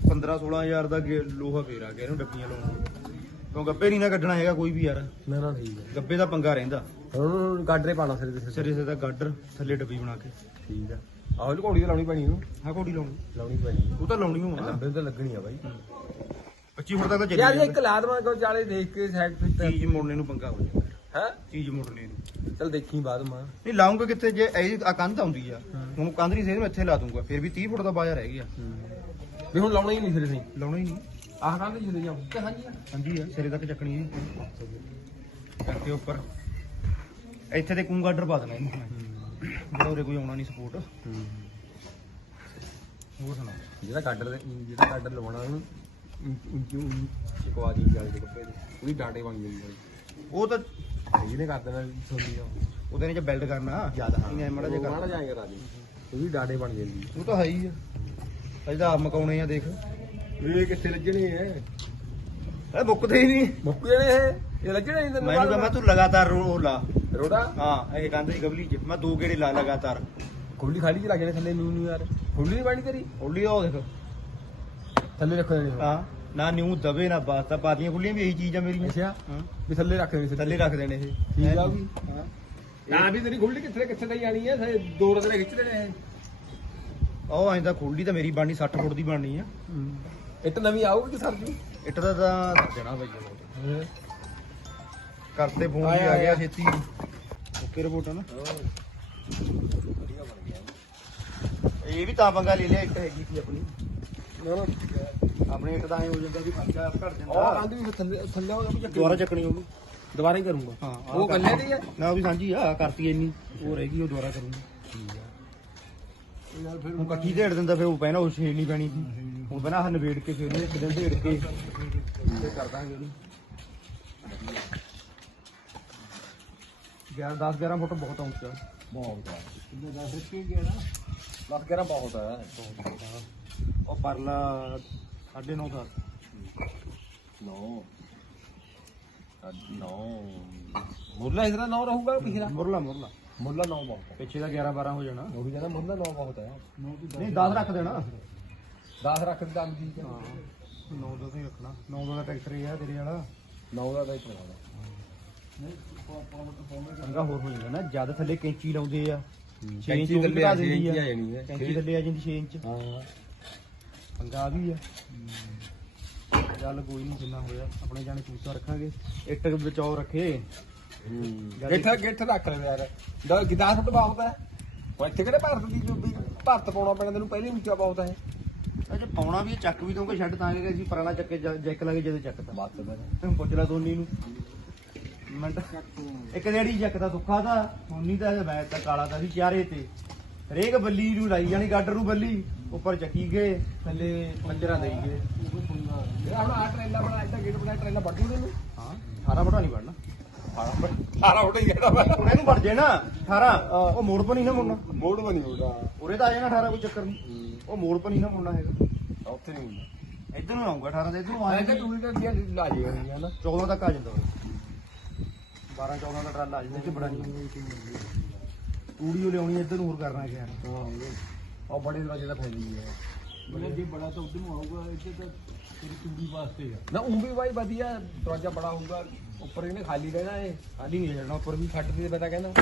15-16000 ਦਾ ਲੋਹਾ ਫੇਰ ਆ ਗਿਆ ਇਹਨੂੰ ਡੱਬੀਆਂ ਲਾਉਣ ਨੂੰ। ਕਿਉਂ ਗੱਬੇ ਨਹੀਂ ਨਾ ਕੱਢਣਾ ਹੈਗਾ ਕੋਈ ਵੀ ਯਾਰ। ਨਾ ਨਾ ਠੀਕ ਹੈ। ਗੱਬੇ ਦਾ ਪੰਗਾ ਰਹਿੰਦਾ। ਹੁਣ ਗਾਡਰੇ ਪਾਣਾ ਸਿਰੇ ਤੇ ਸਿਰੇ ਸਿਰੇ ਦਾ ਗਾਡਰ ਥੱਲੇ ਡੱਬੀ ਬਣਾ ਕੇ। ਠੀਕ ਆ। ਆਹ ਘੋੜੀ ਤੇ ਲਾਉਣੀ ਪੈਣੀ ਨੂੰ ਹਾਂ ਕੋਡੀ ਲਾਉਣੀ। ਲਾਉਣੀ ਪੈਣੀ। ਉਹ ਤਾਂ ਲਾਉਣੀ ਹੋਣਾ ਲੱਭੇ ਤਾਂ ਲੱਗਣੀ ਆ ਬਾਈ। 25 ਫੁੱਟ ਤੱਕ ਤਾਂ ਚੱਲੀ ਯਾਰ ਜਾਂਦਾ। ਇੱਕ ਲਾਦ ਮਾ ਕੋ ਚਾਲੇ ਦੇਖ ਕੇ ਸਾਈਡ ਤੇ ਚੀਜ਼ ਮੋੜਨੇ ਨੂੰ ਪੰਗਾ ਹੋ ਜਾਂਦਾ। ਹੈ? ਚੀਜ਼ ਮੋੜਨੇ ਨੂੰ। ਚਲ ਦੇਖੀ ਬਾਅਦ ਮਾ। ਨਹੀਂ ਲਾਉਂਗਾ ਕਿੱਥੇ ਜੇ ਇਹ ਆ ਕੰਧ ਆਉਂਦੀ ਆ। ਹੁਣ ਕੰਧ ਨਹੀਂ ਸਹੀ ਮੈਂ ਇੱਥੇ ਲਾ ਦੂੰਗਾ। ਫਿਰ ਵੀ 30 ਫੁੱਟ ਦਾ ਬਾਜ਼ਾ ਰਹਿ ਗਿਆ। ਵੀ ਹੁਣ ਲਾਉਣਾ ਹੀ ਨਹੀਂ ਸਿਰੇ ਸਹੀ ਲਾਉਣਾ ਹੀ ਨਹੀਂ। ਆਹ ਕਾਹਦੇ ਜਿੰਦੇ ਜਾਉ ਤੇ ਹਾਂਜੀ ਹਾਂਜੀ ਆ। ਸਿਰੇ ਤੱਕ ਚੱਕਣੀ ਹੈ ਕਰਕੇ ਉੱਪਰ। ਇੱਥੇ ਤੇ ਕੂੰ ਗਾਡਰ ਪਾ ਦੇਣਾ ਇਹਨੂੰ ਜਿਹੜਾ ਉਰੇ ਕੋਈ ਆਉਣਾ ਨਹੀਂ ਸਪੋਰਟ ਹੋਰ ਸੁਣਾ ਜਿਹੜਾ ਗਾਡਰ ਦੇ ਜਿਹੜਾ ਗਾਡਰ ਲਵਾਉਣਾ ਉਹਨੂੰ ਚਕਵਾ ਦੀ ਜਾਲੀ ਦੇ ਕੱਪੜੇ ਦੇ। ਉਹਦੀ ਡਾਂਡੇ ਬਣ ਜਾਂਦੀ ਉਹ ਤਾਂ ਜਿਹਨੇ ਕਰ ਦੇਣਾ ਸੋਨੀ ਆ। ਉਹਦੇ ਨੇ ਜੇ ਬਿਲਡ ਕਰਨਾ ਜ਼ਿਆਦਾ ਇਹਨੇ ਮਾੜਾ ਜਿਹਾ ਮਾੜਾ ਕਰ ਜਾਏਗਾ ਰਾਜੀ। ਉਹਦੀ ਡਾਂਡੇ ਬਣ ਜਾਂਦੀ ਉਹ ਤਾਂ ਹੈ ਹੀ ਆ। ਅਜੇ ਤਾਂ ਆਪ ਮਕਾਉਣੇ ਆ ਦੇਖ। ਇਹ ਕਿੱਥੇ ਲੱਜਣੇ ਐ ਇਹ ਮੁੱਕਦੇ ਹੀ ਨਹੀਂ। ਮੁੱਕ ਜਣੇ ਇਹ। ਇਹ ਲੱਜਣੇ ਨਹੀਂ ਮੈਨੂੰ ਕਹਿੰਦਾ ਤੂੰ ਲਗਾਤਾਰ ਰੋ ਲਾ। ਰੋੜਾ? ਹਾਂ ਇਹ ਕਹਿੰਦਾ ਸੀ ਗਵਲੀ ਚ। ਮੈਂ ਦੋ ਗੇੜੇ ਲਾ ਲਗਾਤਾਰ। ਖੁੱਲੀ ਖਾਲੀ ਚ ਲੱਗ ਜਾਣੇ ਥੱਲੇ ਨੂੰ ਨੂੰ ਯਾਰ। ਖੁੱਲੀ ਨਹੀਂ ਬਣੀ ਤੇਰੀ? ਹੌਲੀ ਉਹ ਦੇਖ। ਥੱਲੇ ਰੱਖ ਦੇਣੀ ਹਾਂ ਨਾ ਨਿਊ ਦਵੇ ਨਾ ਬਾਤਾਂ ਪਾਤੀਆਂ ਖੁੱਲੀਆਂ ਵੀ ਇਹੀ ਚੀਜ਼ ਆ ਮੇਰੀਆਂ। ਅੱਛਾ ਹਾਂ। ਵੀ ਥੱਲੇ ਰੱਖ ਦੇਣੀ ਥੱਲੇ ਰੱਖ ਦੇਣੇ ਇਹ। ਠੀਕ ਆ ਵੀ। ਹਾਂ। ਨਾ ਵੀ ਤੇਰੀ ਖੁੱਲੀ ਕਿੱਥੇ ਕਿੱਥੇ ਤੱਕ ਜਾਣੀ ਐ ਸਾਰੇ ਦੋ ਰਸਲੇ ਖਿੱਚ ਦੇਣੇ ਇਹ। ਉਹ ਐਂ ਤਾਂ ਖੁੱਲੀ ਤਾਂ ਮੇਰੀ ਬਣਨੀ 60 ਫੁੱਟ ਦੀ ਬਣਨੀ ਆ। ਇੱਟ ਨਵੀਂ ਆਊਗੀ ਕਿ ਸਰਦੀ? ਇੱਟ ਦਾ ਤਾਂ ਜਣਾ ਬਈ। ਕਰਤੇ ਫੋਨ ਵੀ ਆ ਗਿਆ। ਛੇਤੀ। ਓਕੇ ਰਿਪੋਰਟ ਆ ਨਾ? ਇਹ ਵੀ ਤਾਂ ਪੰਗਾ ਲੈ ਲਿਆ ਇੱਕ ਹੈਗੀ ਸੀ ਆਪਣੀ। ਆਪਣੇ ਇੱਕ ਤਾਂ ਐ ਹੋ ਜਾਂਦਾ ਵੀ ਪੰਗਾ ਘਟ ਉਹ ਜਾਂਦਾ ਕੰਧ ਵੀ ਥੱਲੇ ਥੱਲੇ ਉਹ ਵੀ ਦੁਬਾਰਾ ਚੱਕਣੀ ਉਹਨੂੰ ਦੁਬਾਰਾ ਹੀ ਕਰੂੰਗਾ। ਹਾਂ ਉਹ ਕੱਲੇ ਦੀ ਹੈ? ਨਾ ਉਹ ਵੀ ਸਾਂਝੀ ਆ ਕਰਤੀ ਇੰਨੀ। ਉਹ ਰਹਿ ਗਈ ਉਹ ਦੁਬਾਰਾ ਕਰੂੰਗਾ। ਯਾਰ ਫਿਰ ਹੁਣ ਇਕੱਠੀ ਢੇੜ ਦਿੰਦਾ ਫਿਰ ਉਹ ਪਹਿਲਾਂ ਉਹ ਛੇੜ ਨਹੀਂ ਪੈਣੀ ਸੀ। ਹੁਣ ਪਹਿਲਾਂ ਆਹ ਨਵੇੜ ਕੇ ਫਿਰ ਇੱਕ ਦਿਨ ਢੇੜ ਕੇ। ਤੇ ਕਰ ਦਾਂਗੇ ਉਹਨੂੰ ਯਾਰ 10 11 ਫੁੱਟ ਬਹੁਤ ਆਉਂਦਾ ਬਹੁਤ ਆ। ਕਿੰਨੇ 10 ਰੁਪਏ ਗਿਆ ਨਾ? 10 11 ਬਹੁਤ ਆ। ਉਹ ਪਰਲਾ 9.5 ਦਾ 9 9 ਮੁਰਲਾ ਇਧਰ 9 ਰਹੂਗਾ ਪਿਛਲਾ ਮੁਰਲਾ ਮੁਰਲਾ। ਮੁਰਲਾ 9 ਬਹੁਤ ਆ। ਪਿੱਛੇ ਦਾ 11 12 ਹੋ ਜਾਣਾ। ਉਹ ਵੀ ਕਹਿੰਦਾ ਮੁਰਲਾ 9 ਬਹੁਤ ਆ। ਨਹੀਂ 10 ਰੱਖ ਦੇਣਾ। 10 ਰੱਖ ਦੇ ਦਮ ਠੀਕ ਹਾਂ। 9 ਦਾ ਹੀ ਰੱਖਣਾ। 9 ਦਾ ਟਰੈਕਟਰ ਹੀ ਆ ਤੇਰੇ ਵਾਲਾ। 9 ਦਾ ਇੱਕ ਲਗਾਉਂਦਾ ਸੰਗਾ ਹੋਰ ਹੋ ਜਾਂਦਾ ਨਾ ਜਦ ਥੱਲੇ ਕੈਂਚੀ ਲਾਉਂਦੇ ਆ 6 ਕੈਂਚੀ ਥੱਲੇ ਘਟਾ ਆ ਦਿੰਦੀ ਆ। ਆ ਜਾਣੀ ਹੈ। ਕੈਂਚੀ ਥੱਲੇ ਆ ਜਾਂਦੀ 6 ਇੰਚ। ਹਾਂ। ਪੰਗਾ ਵੀ ਆ। ਚੱਲ ਕੋਈ ਨਹੀਂ ਜਿੰਨਾ ਹੋਇਆ ਆਪਣੇ ਜਾਣੇ ਚੂਸਾ ਰੱਖਾਂਗੇ। ਇੱਟ ਬਚਾਓ ਰੱਖੇ। ਗਿੱਠ ਗਿੱਠ ਰੱਖ ਲੈ ਯਾਰ। ਦਾ ਗਿਦਾਸ ਬਹੁਤ ਹੈ ਉਹ ਇੱਥੇ ਕਿਹੜੇ ਭਾਰਤ ਦੀ ਜੋ ਵੀ ਭਾਰਤ ਪਾਉਣਾ ਪੈਣਾ ਤੈਨੂੰ ਪਹਿਲੇ ਉੱਚਾ ਬਹੁਤ ਹੈ ਅਜੇ ਪਾਉਣਾ ਵੀ ਚੱਕ ਵੀ ਦੋਗੇ ਛੱਡ ਤਾਂ ਕਿ ਅਸੀਂ ਪੁਰਾਣਾ ਚੱਕੇ ਜੈਕ ਲਾਗੇ ਜਦੋਂ ਚੱਕਦਾ ਬਾਤ ਦਾ ਤੈਨੂੰ ਪੁੱਛ ਲਾ ਦੋਨੀ ਨੂੰ। ਮਿੰਟ। ਇੱਕ ਜਿਹੜੀ ਚੱਕਦਾ ਸੁੱਖਾ ਦਾ ਸੋਨੀ ਦਾ ਮੈਂ ਤਾਂ ਕਾਲਾ ਦਾ ਸੀ ਚਾਰੇ ਤੇ। ਹਰੇਕ ਬੱਲੀ ਨੂੰ ਲਾਈ ਜਾਣੀ ਗਾਡਰ ਨੂੰ ਬੱਲੀ। ਉੱਪਰ ਚੱਕੀ ਗਏ ਥੱਲੇ ਮੰਜਰਾ ਦੇਈ ਗਏ। ਜਿਹੜਾ ਹੁਣ ਆ ਟ੍ਰੇਲਾ ਬਣਾ ਇੱਦਾਂ ਗੇਟ ਬਣਾ ਟ੍ਰੇਲਾ ਵੱਢ ਦੂ ਤੈਨੂੰ। ਹਾਂ 18 ਫੁੱਟਾ ਨਹੀਂ ਵੜਨਾ ਸਾਰਾ ਉੱਡ ਹੀ ਮੈਂ ਹੁਣ ਇਹਨੂੰ ਵੜ ਜੇ ਨਾ 18 ਉਹ ਮੋੜ ਪਰ ਨਹੀਂ ਨਾ ਮੁੜਨਾ। ਮੋੜ ਬਣੀ ਉਹਦਾ ਉਰੇ ਤਾਂ ਆ ਜਾਣਾ 18 ਕੋਈ ਚੱਕਰ ਨਹੀਂ। ਉਹ ਮੋੜ ਪਰ ਨਹੀਂ ਨਾ ਮੁੜਨਾ ਹੈਗਾ। ਉੱਥੇ ਨਹੀਂ ਹੁੰਦਾ ਇੱਧਰ ਨੂੰ ਆਊਗਾ 18 ਦੇ ਇੱਧਰ ਨੂੰ ਆਏਗਾ ਤਾਂ ਦਾ ਦੀਆਂ ਲਾ ਜੇ ਹੈ ਨਾ 14 ਤੱਕ ਆ ਜਾਂਦਾ ਉਹ। 12 14 ਦਾ ਟਰਾਲਾ ਆ ਜਾਂਦਾ ਇਹ ਚ ਬੜਾ ਨਹੀਂ ਤੂੜੀ ਉਹ ਲਿਆਉਣੀ ਇੱਧਰ ਨੂੰ ਹੋਰ ਕਰਨਾ ਕਿਆ ਉਹ ਬੜੇ ਦਰਵਾਜ਼ੇ ਦਾ ਫਾਇਦਾ ਹੈ ਜੇ ਬੜਾ ਤਾਂ ਉਧਰ ਨੂੰ ਆਊਗਾ ਇੱਥੇ ਤਾਂ ਤੇਰੀ ਕੁੜੀ ਵਾਸਤੇ ਆ। ਨਾ ਉਹ ਵੀ ਬਾਈ ਵਧੀਆ ਦਰਵਾਜ਼ਾ ਬੜਾ ਹੋਊਗਾ ਉੱਪਰ ਇਹਨੇ ਖਾਲੀ ਰਹਿਣਾ ਇਹ। ਖਾਲੀ ਨਹੀਂ ਜਾਣਾ ਉੱਪਰ ਵੀ ਛੱਡ ਦੀ ਪਤਾ ਕਹਿੰਦਾ।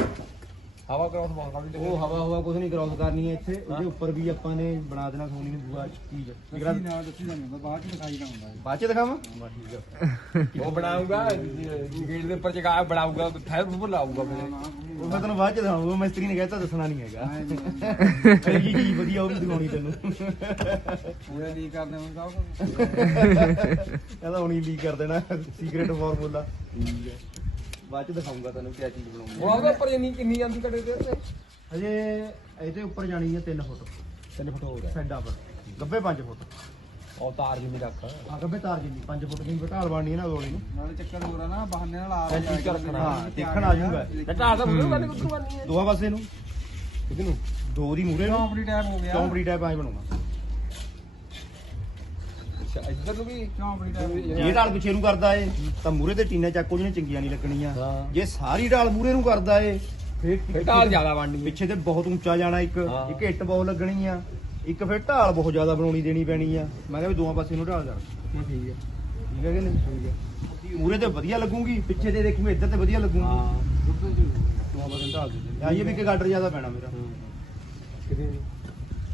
ਹਵਾ ਕਰਾਉਸ ਬਹੁਤ ਕਾਫੀ ਉਹ ਹਵਾ ਹਵਾ ਕੁਝ ਨਹੀਂ ਕ੍ਰਾਸ ਕਰਨੀ ਹੈ ਇੱਥੇ। ਉਹਦੇ ਉੱਪਰ ਵੀ ਆਪਾਂ ਨੇ ਬਣਾ ਦੇਣਾ ਸੋਨੀ ਨੂੰ ਬੂਆ ਚੀਜ਼। ਜਿਹੜਾ ਨਾ ਦੱਸੀ ਜਾਂਦਾ ਬਾਅਦ ਚ ਦਿਖਾਈ ਦਾ ਹੁੰਦਾ ਹੈ। ਬਾਅਦ ਚ ਦਿਖਾਵਾਂ? ਉਹ ਬਣਾਊਗਾ ਗੇਟ ਦੇ ਉੱਪਰ ਜਗਾ ਬਣਾਊਗਾ ਥਾਇਰ ਉੱਪਰ ਲਾਊਗਾ ਫਿਰ। ਉਹ ਮੈਂ ਤੈਨੂੰ ਬਾਅਦ ਚ ਦਿਖਾਉਂਗਾ ਮਿਸਤਰੀ ਨੇ ਕਹਿਤਾ ਦੱਸਣਾ ਨਹੀਂ ਹੈਗਾ। ਇਹ ਜੀ। ਚੀਜ਼ ਵਧੀਆ ਉਹ ਵੀ ਦਿਖਾਉਣੀ ਤੈਨੂੰ। ਪੂਰੇ ਦੀ ਕਰਦੇ ਹਾਂ ਕਾਹ ਕਹਿੰਦਾ ਹੁਣੀ ਲੀਕ ਕਰ ਦੇਣਾ ਸੀਕ੍ਰੇਟ ਫਾਰਮੂਲਾ ਬਾਅਦ ਚ ਦਿਖਾਉਂਗਾ ਤੈਨੂੰ ਕੀ ਚੀਜ਼ ਬਣਾਉਂਗਾ ਉਹ ਉਹਦੇ ਉੱਪਰ ਇੰਨੀ ਕਿੰਨੀ ਜਾਂਦੀ ਕੜੇ ਤੇ ਉੱਤੇ? ਹਜੇ ਇਹਦੇ ਉੱਪਰ ਜਾਣੀ ਹੈ 3 ਫੁੱਟ। ਤਿੰਨ ਫੁੱਟ ਹੋ। ਗਿਆ ਸਾਈਡਾਂ ਪਰ ਗੱਬੇ 5 ਫੁੱਟ। ਉਹ ਤਾਰ ਜਿੰਨੀ ਰੱਖ। ਆ ਗੱਬੇ ਤਾਰ ਜਿੰਨੀ। 5 ਫੁੱਟ ਦੀ ਘਟਾਲ ਬਣਨੀ ਹੈ ਨਾ ਗੋਲੀ ਨੂੰ। ਨਾਲੇ ਚੱਕਰ ਹੋ ਰਿਹਾ ਨਾ ਬਹਾਨੇ ਨਾਲ ਆ ਇਹ ਚੀਜ਼ ਰੱਖਣਾ। ਹਾਂ ਦੇਖਣ ਆ ਜਾਊਗਾ। ਤੇ ਤਾਰ ਦਾ ਬੁੱਧੂ ਵਾਲੀ ਕੁੱਤੂ ਬਣਨੀ ਹੈ। ਦੋਹਾਂ ਪਾਸੇ ਨੂੰ। ਕਿਹਦੇ ਨੂੰ? ਦੋ ਦੀ ਮੂਰੇ ਨੂੰ। ਚੌਂਪੜੀ ਟਾਈਪ ਹੋ ਗਿਆ। ਚੌਂਪੜੀ ਟਾਈਪ ਆਏ ਬਣਾਉਣਾ ਅੱਛਾ ਇੱਧਰ ਨੂੰ ਵੀ? ਝੌਂਪੜੀ ਦਾ ਜੇ ਢਾਲ ਪਿੱਛੇ ਨੂੰ ਕਰਦਾ ਏ ਤਾਂ ਮੂਰੇ ਤੇ ਟੀਨਾ ਚੱਕੋ ਜਿਹਨੇ ਚੰਗੀਆਂ ਨਹੀਂ ਲੱਗਣੀਆਂ। ਹਾਂ। ਜੇ ਸਾਰੀ ਢਾਲ ਮੂਰੇ ਨੂੰ ਕਰਦਾ ਏ ਫਿਰ ਢਾਲ ਜ਼ਿਆਦਾ ਬਣਨੀ ਹੈ ਪਿੱਛੇ ਤੇ ਬਹੁਤ ਉੱਚਾ ਜਾਣਾ ਇੱਕ ਹਾਂ। ਇੱਕ ਹਿੱਟ ਬਹੁਤ ਲੱਗਣੀ ਆ। ਇੱਕ ਫਿਰ ਢਾਲ ਬਹੁਤ ਜ਼ਿਆਦਾ ਬਣਾਉਣੀ ਦੇਣੀ ਪੈਣੀ ਆ। ਮੈਂ ਕਿਹਾ ਵੀ ਦੋਵਾਂ ਪਾਸੇ ਨੂੰ ਢਾਲ ਕਰ ਠੀਕ ਹੈ ਠੀਕ ਹੈ ਕਿ ਨਹੀਂ? ਠੀਕ ਹੈ ਮੂਰੇ ਤੇ ਵਧੀਆ ਲੱਗੂਗੀ ਪਿੱਛੇ ਤੇ ਦੇਖੂਗੇ ਇੱਧਰ ਤੇ ਵਧੀਆ ਲੱਗੂਗੀ। ਹਾਂ ਦੋਵਾਂ ਪਾਸੇ ਢਾਲ ਦੇ ਦੇਣੀ। ਆ ਇਹ ਵੀ ਇੱਕ ਗਾਡਰ ਜ਼ਿਆਦਾ ਪੈਣਾ ਮੇਰਾ। ਕਿਤੇ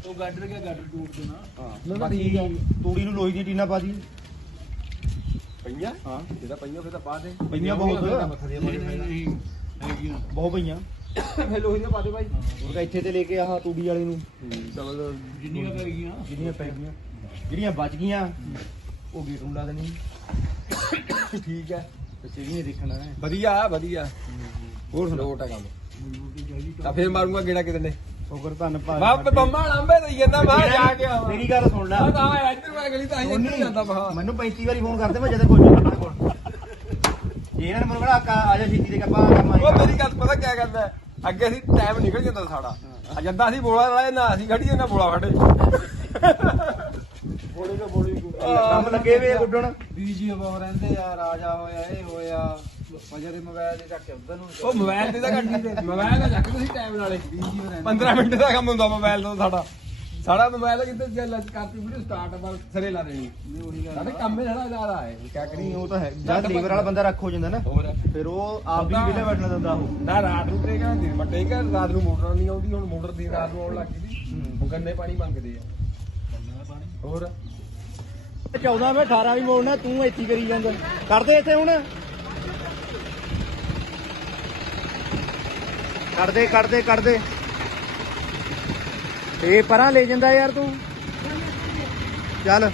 ਉਹ ਗਾਡਰ ਗਿਆ ਗਾਡਰ ਟੂਟ ਦੇਣਾ। ਹਾਂ। ਬਾਕੀ ਤੂੜੀ ਨੂੰ ਲੋਹੀ ਦੀ ਟੀਨਾ ਪਾ ਦੀ। ਪਈਆਂ? ਹਾਂ। ਜਿਹਦਾ ਪਈਆਂ ਫਿਰ ਤਾਂ ਪਾ ਦੇ। ਪਈਆਂ ਬਹੁਤ। ਨਹੀਂ ਹੈਗੀਆਂ। ਬਹੁਤ ਪਈਆਂ। ਫਿਰ ਲੋਹੀ ਦਾ ਪਾ ਦੇ ਭਾਈ ਉਹ ਤਾਂ ਇੱਥੇ ਤੇ ਲੈ ਕੇ ਆਹ ਤੂੜੀ ਵਾਲੇ ਨੂੰ। ਚਲੋ ਜਿੰਨੀਆਂ ਕਰ ਗਈਆਂ। ਜਿਹੜੀਆਂ ਪੈ ਗਈਆਂ। ਜਿਹੜੀਆਂ ਬਚ ਗਈਆਂ ਉਹ ਗੇਟ ਨੂੰ ਲਾ ਦੇਣੀ। ਠੀਕ ਹੈ। ਤੇ ਜਿਹੜੀਆਂ ਦੇਖਣਾ ਹੈ। ਵਧੀਆ ਵਧੀਆ। ਹੋਰ ਸੁਣਾਓ? ਲੋਟ ਹੈ ਕੰਮ। ਤਾਂ ਫਿਰ ਮਾਰੂੰਗਾ ਗੇੜਾ ਕਿਤੇ ਨੇ। ਸ਼ੁਕਰ ਧੰਨ ਭਾਗ ਬਾਪ ਬੰਮਾ ਲਾਂਬੇ ਦਈ ਜਾਂਦਾ ਮੈਂ ਜਾ ਕੇ ਆਵਾਂ। ਮੇਰੀ ਗੱਲ ਸੁਣ ਲੈ। ਮੈਂ ਤਾਂ ਇੱਧਰ ਮੈਂ ਗਲੀ ਤਾਂ ਹੀ ਇੱਧਰ ਜਾਂਦਾ ਮਹਾ ਮੈਨੂੰ 35 ਵਾਰੀ ਫੋਨ ਕਰਦੇ ਮੈਂ ਜਦੋਂ ਕੋਈ ਨਹੀਂ ਕੋਲ। ਜੇ ਇਹਨਾਂ ਨੇ ਮੈਨੂੰ ਕਿਹਾ ਆ ਜਾ ਛੇਤੀ ਦੇ ਕੱਪਾ ਕੰਮ ਉਹ ਮੇਰੀ ਗੱਲ ਪਤਾ ਕੀ ਕਰਦਾ? ਅੱਗੇ ਅਸੀਂ ਟਾਈਮ ਨਿਕਲ ਜਾਂਦਾ ਸਾਡਾ। ਆ ਜਾਂਦਾ ਅਸੀਂ ਬੋਲਾ ਲਾਏ ਨਾ ਅਸੀਂ ਖੜੀਏ ਨਾ ਬੋਲਾ ਫੜੇ ਬੋਲੀ ਦਾ ਬੋਲੀ ਕੰਮ ਲੱਗੇ ਵੇ ਗੁੱਡਣ। ਬੀਜੀ ਹਵਾ ਰਹਿੰਦੇ ਆ ਰਾਜਾ ਹੋਇਆ ਇਹ ਹੋਇਆ। ਮਜਰੇ ਮੋਬਾਈਲ ਦੇ ਚੱਕ ਕੇ ਉਧਰ ਨੂੰ ਉਹ ਮੋਬਾਈਲ ਤੇ ਤਾਂ ਕੱਢ ਨਹੀਂ ਦੇ। ਮੋਬਾਈਲ ਦਾ ਚੱਕ ਤੁਸੀਂ ਟਾਈਮ ਨਾਲੇ ਬੀਜੀ ਰਹਿੰਦੇ। 15 ਮਿੰਟ ਦਾ ਕੰਮ ਹੁੰਦਾ ਮੋਬਾਈਲ ਤੋਂ ਸਾਡਾ। ਸਾਡਾ ਮੋਬਾਈਲ ਕਿਤੇ ਚੱਲ ਕਰਤੀ ਵੀਡੀਓ ਸਟਾਰਟ ਪਰ ਸਰੇ ਲਾ ਦੇਣੀ। ਨਹੀਂ ਉਹੀ ਗੱਲ ਸਾਡੇ ਕੰਮ ਹੀ ਸਾਡਾ ਜ਼ਿਆਦਾ ਹੈ। ਕਿਆ ਕਰੀ ਨਹੀਂ ਉਹ ਤਾਂ ਹੈ। ਜਦ ਲੀਵਰ ਵਾਲਾ ਬੰਦਾ ਰੱਖ ਹੋ ਜਾਂਦਾ ਨਾ। ਹੋਰ। ਫਿਰ ਉਹ ਆਪ ਵੀ ਵਿਲੇ ਬੈਠਣਾ ਦਿੰਦਾ ਉਹ। ਨਾ ਰਾਤ ਨੂੰ ਟੇਕਾ ਦਿਨ ਮਾ ਟੇਕਾ ਰਾਤ ਨੂੰ ਮੋਟਰ ਨਹੀਂ ਆਉਂਦੀ ਹੁਣ ਮੋਟਰ ਦੀ ਰਾਤ ਨੂੰ ਆਉਣ ਲੱਗ ਗਈ ਸੀ। ਉਹ ਗੰਨੇ ਪਾਣੀ ਮੰਗਦੇ ਆ। ਹੋਰ? 14 ਮੈਂ 18 ਵੀ ਮੋੜਨਾ ਤੂੰ ਇੱਥੇ ਕਰੀ ਜਾਂਦਾ। ਕਰਦੇ ਇੱਥੇ ਹੁਣ? ਕਰਦੇ ਕਰਦੇ ਕਰਦੇ ਇਹ ਪਰਾਂ ਲੈ ਜਾਂਦਾ ਯਾਰ ਤੂੰ। ਚੱਲ।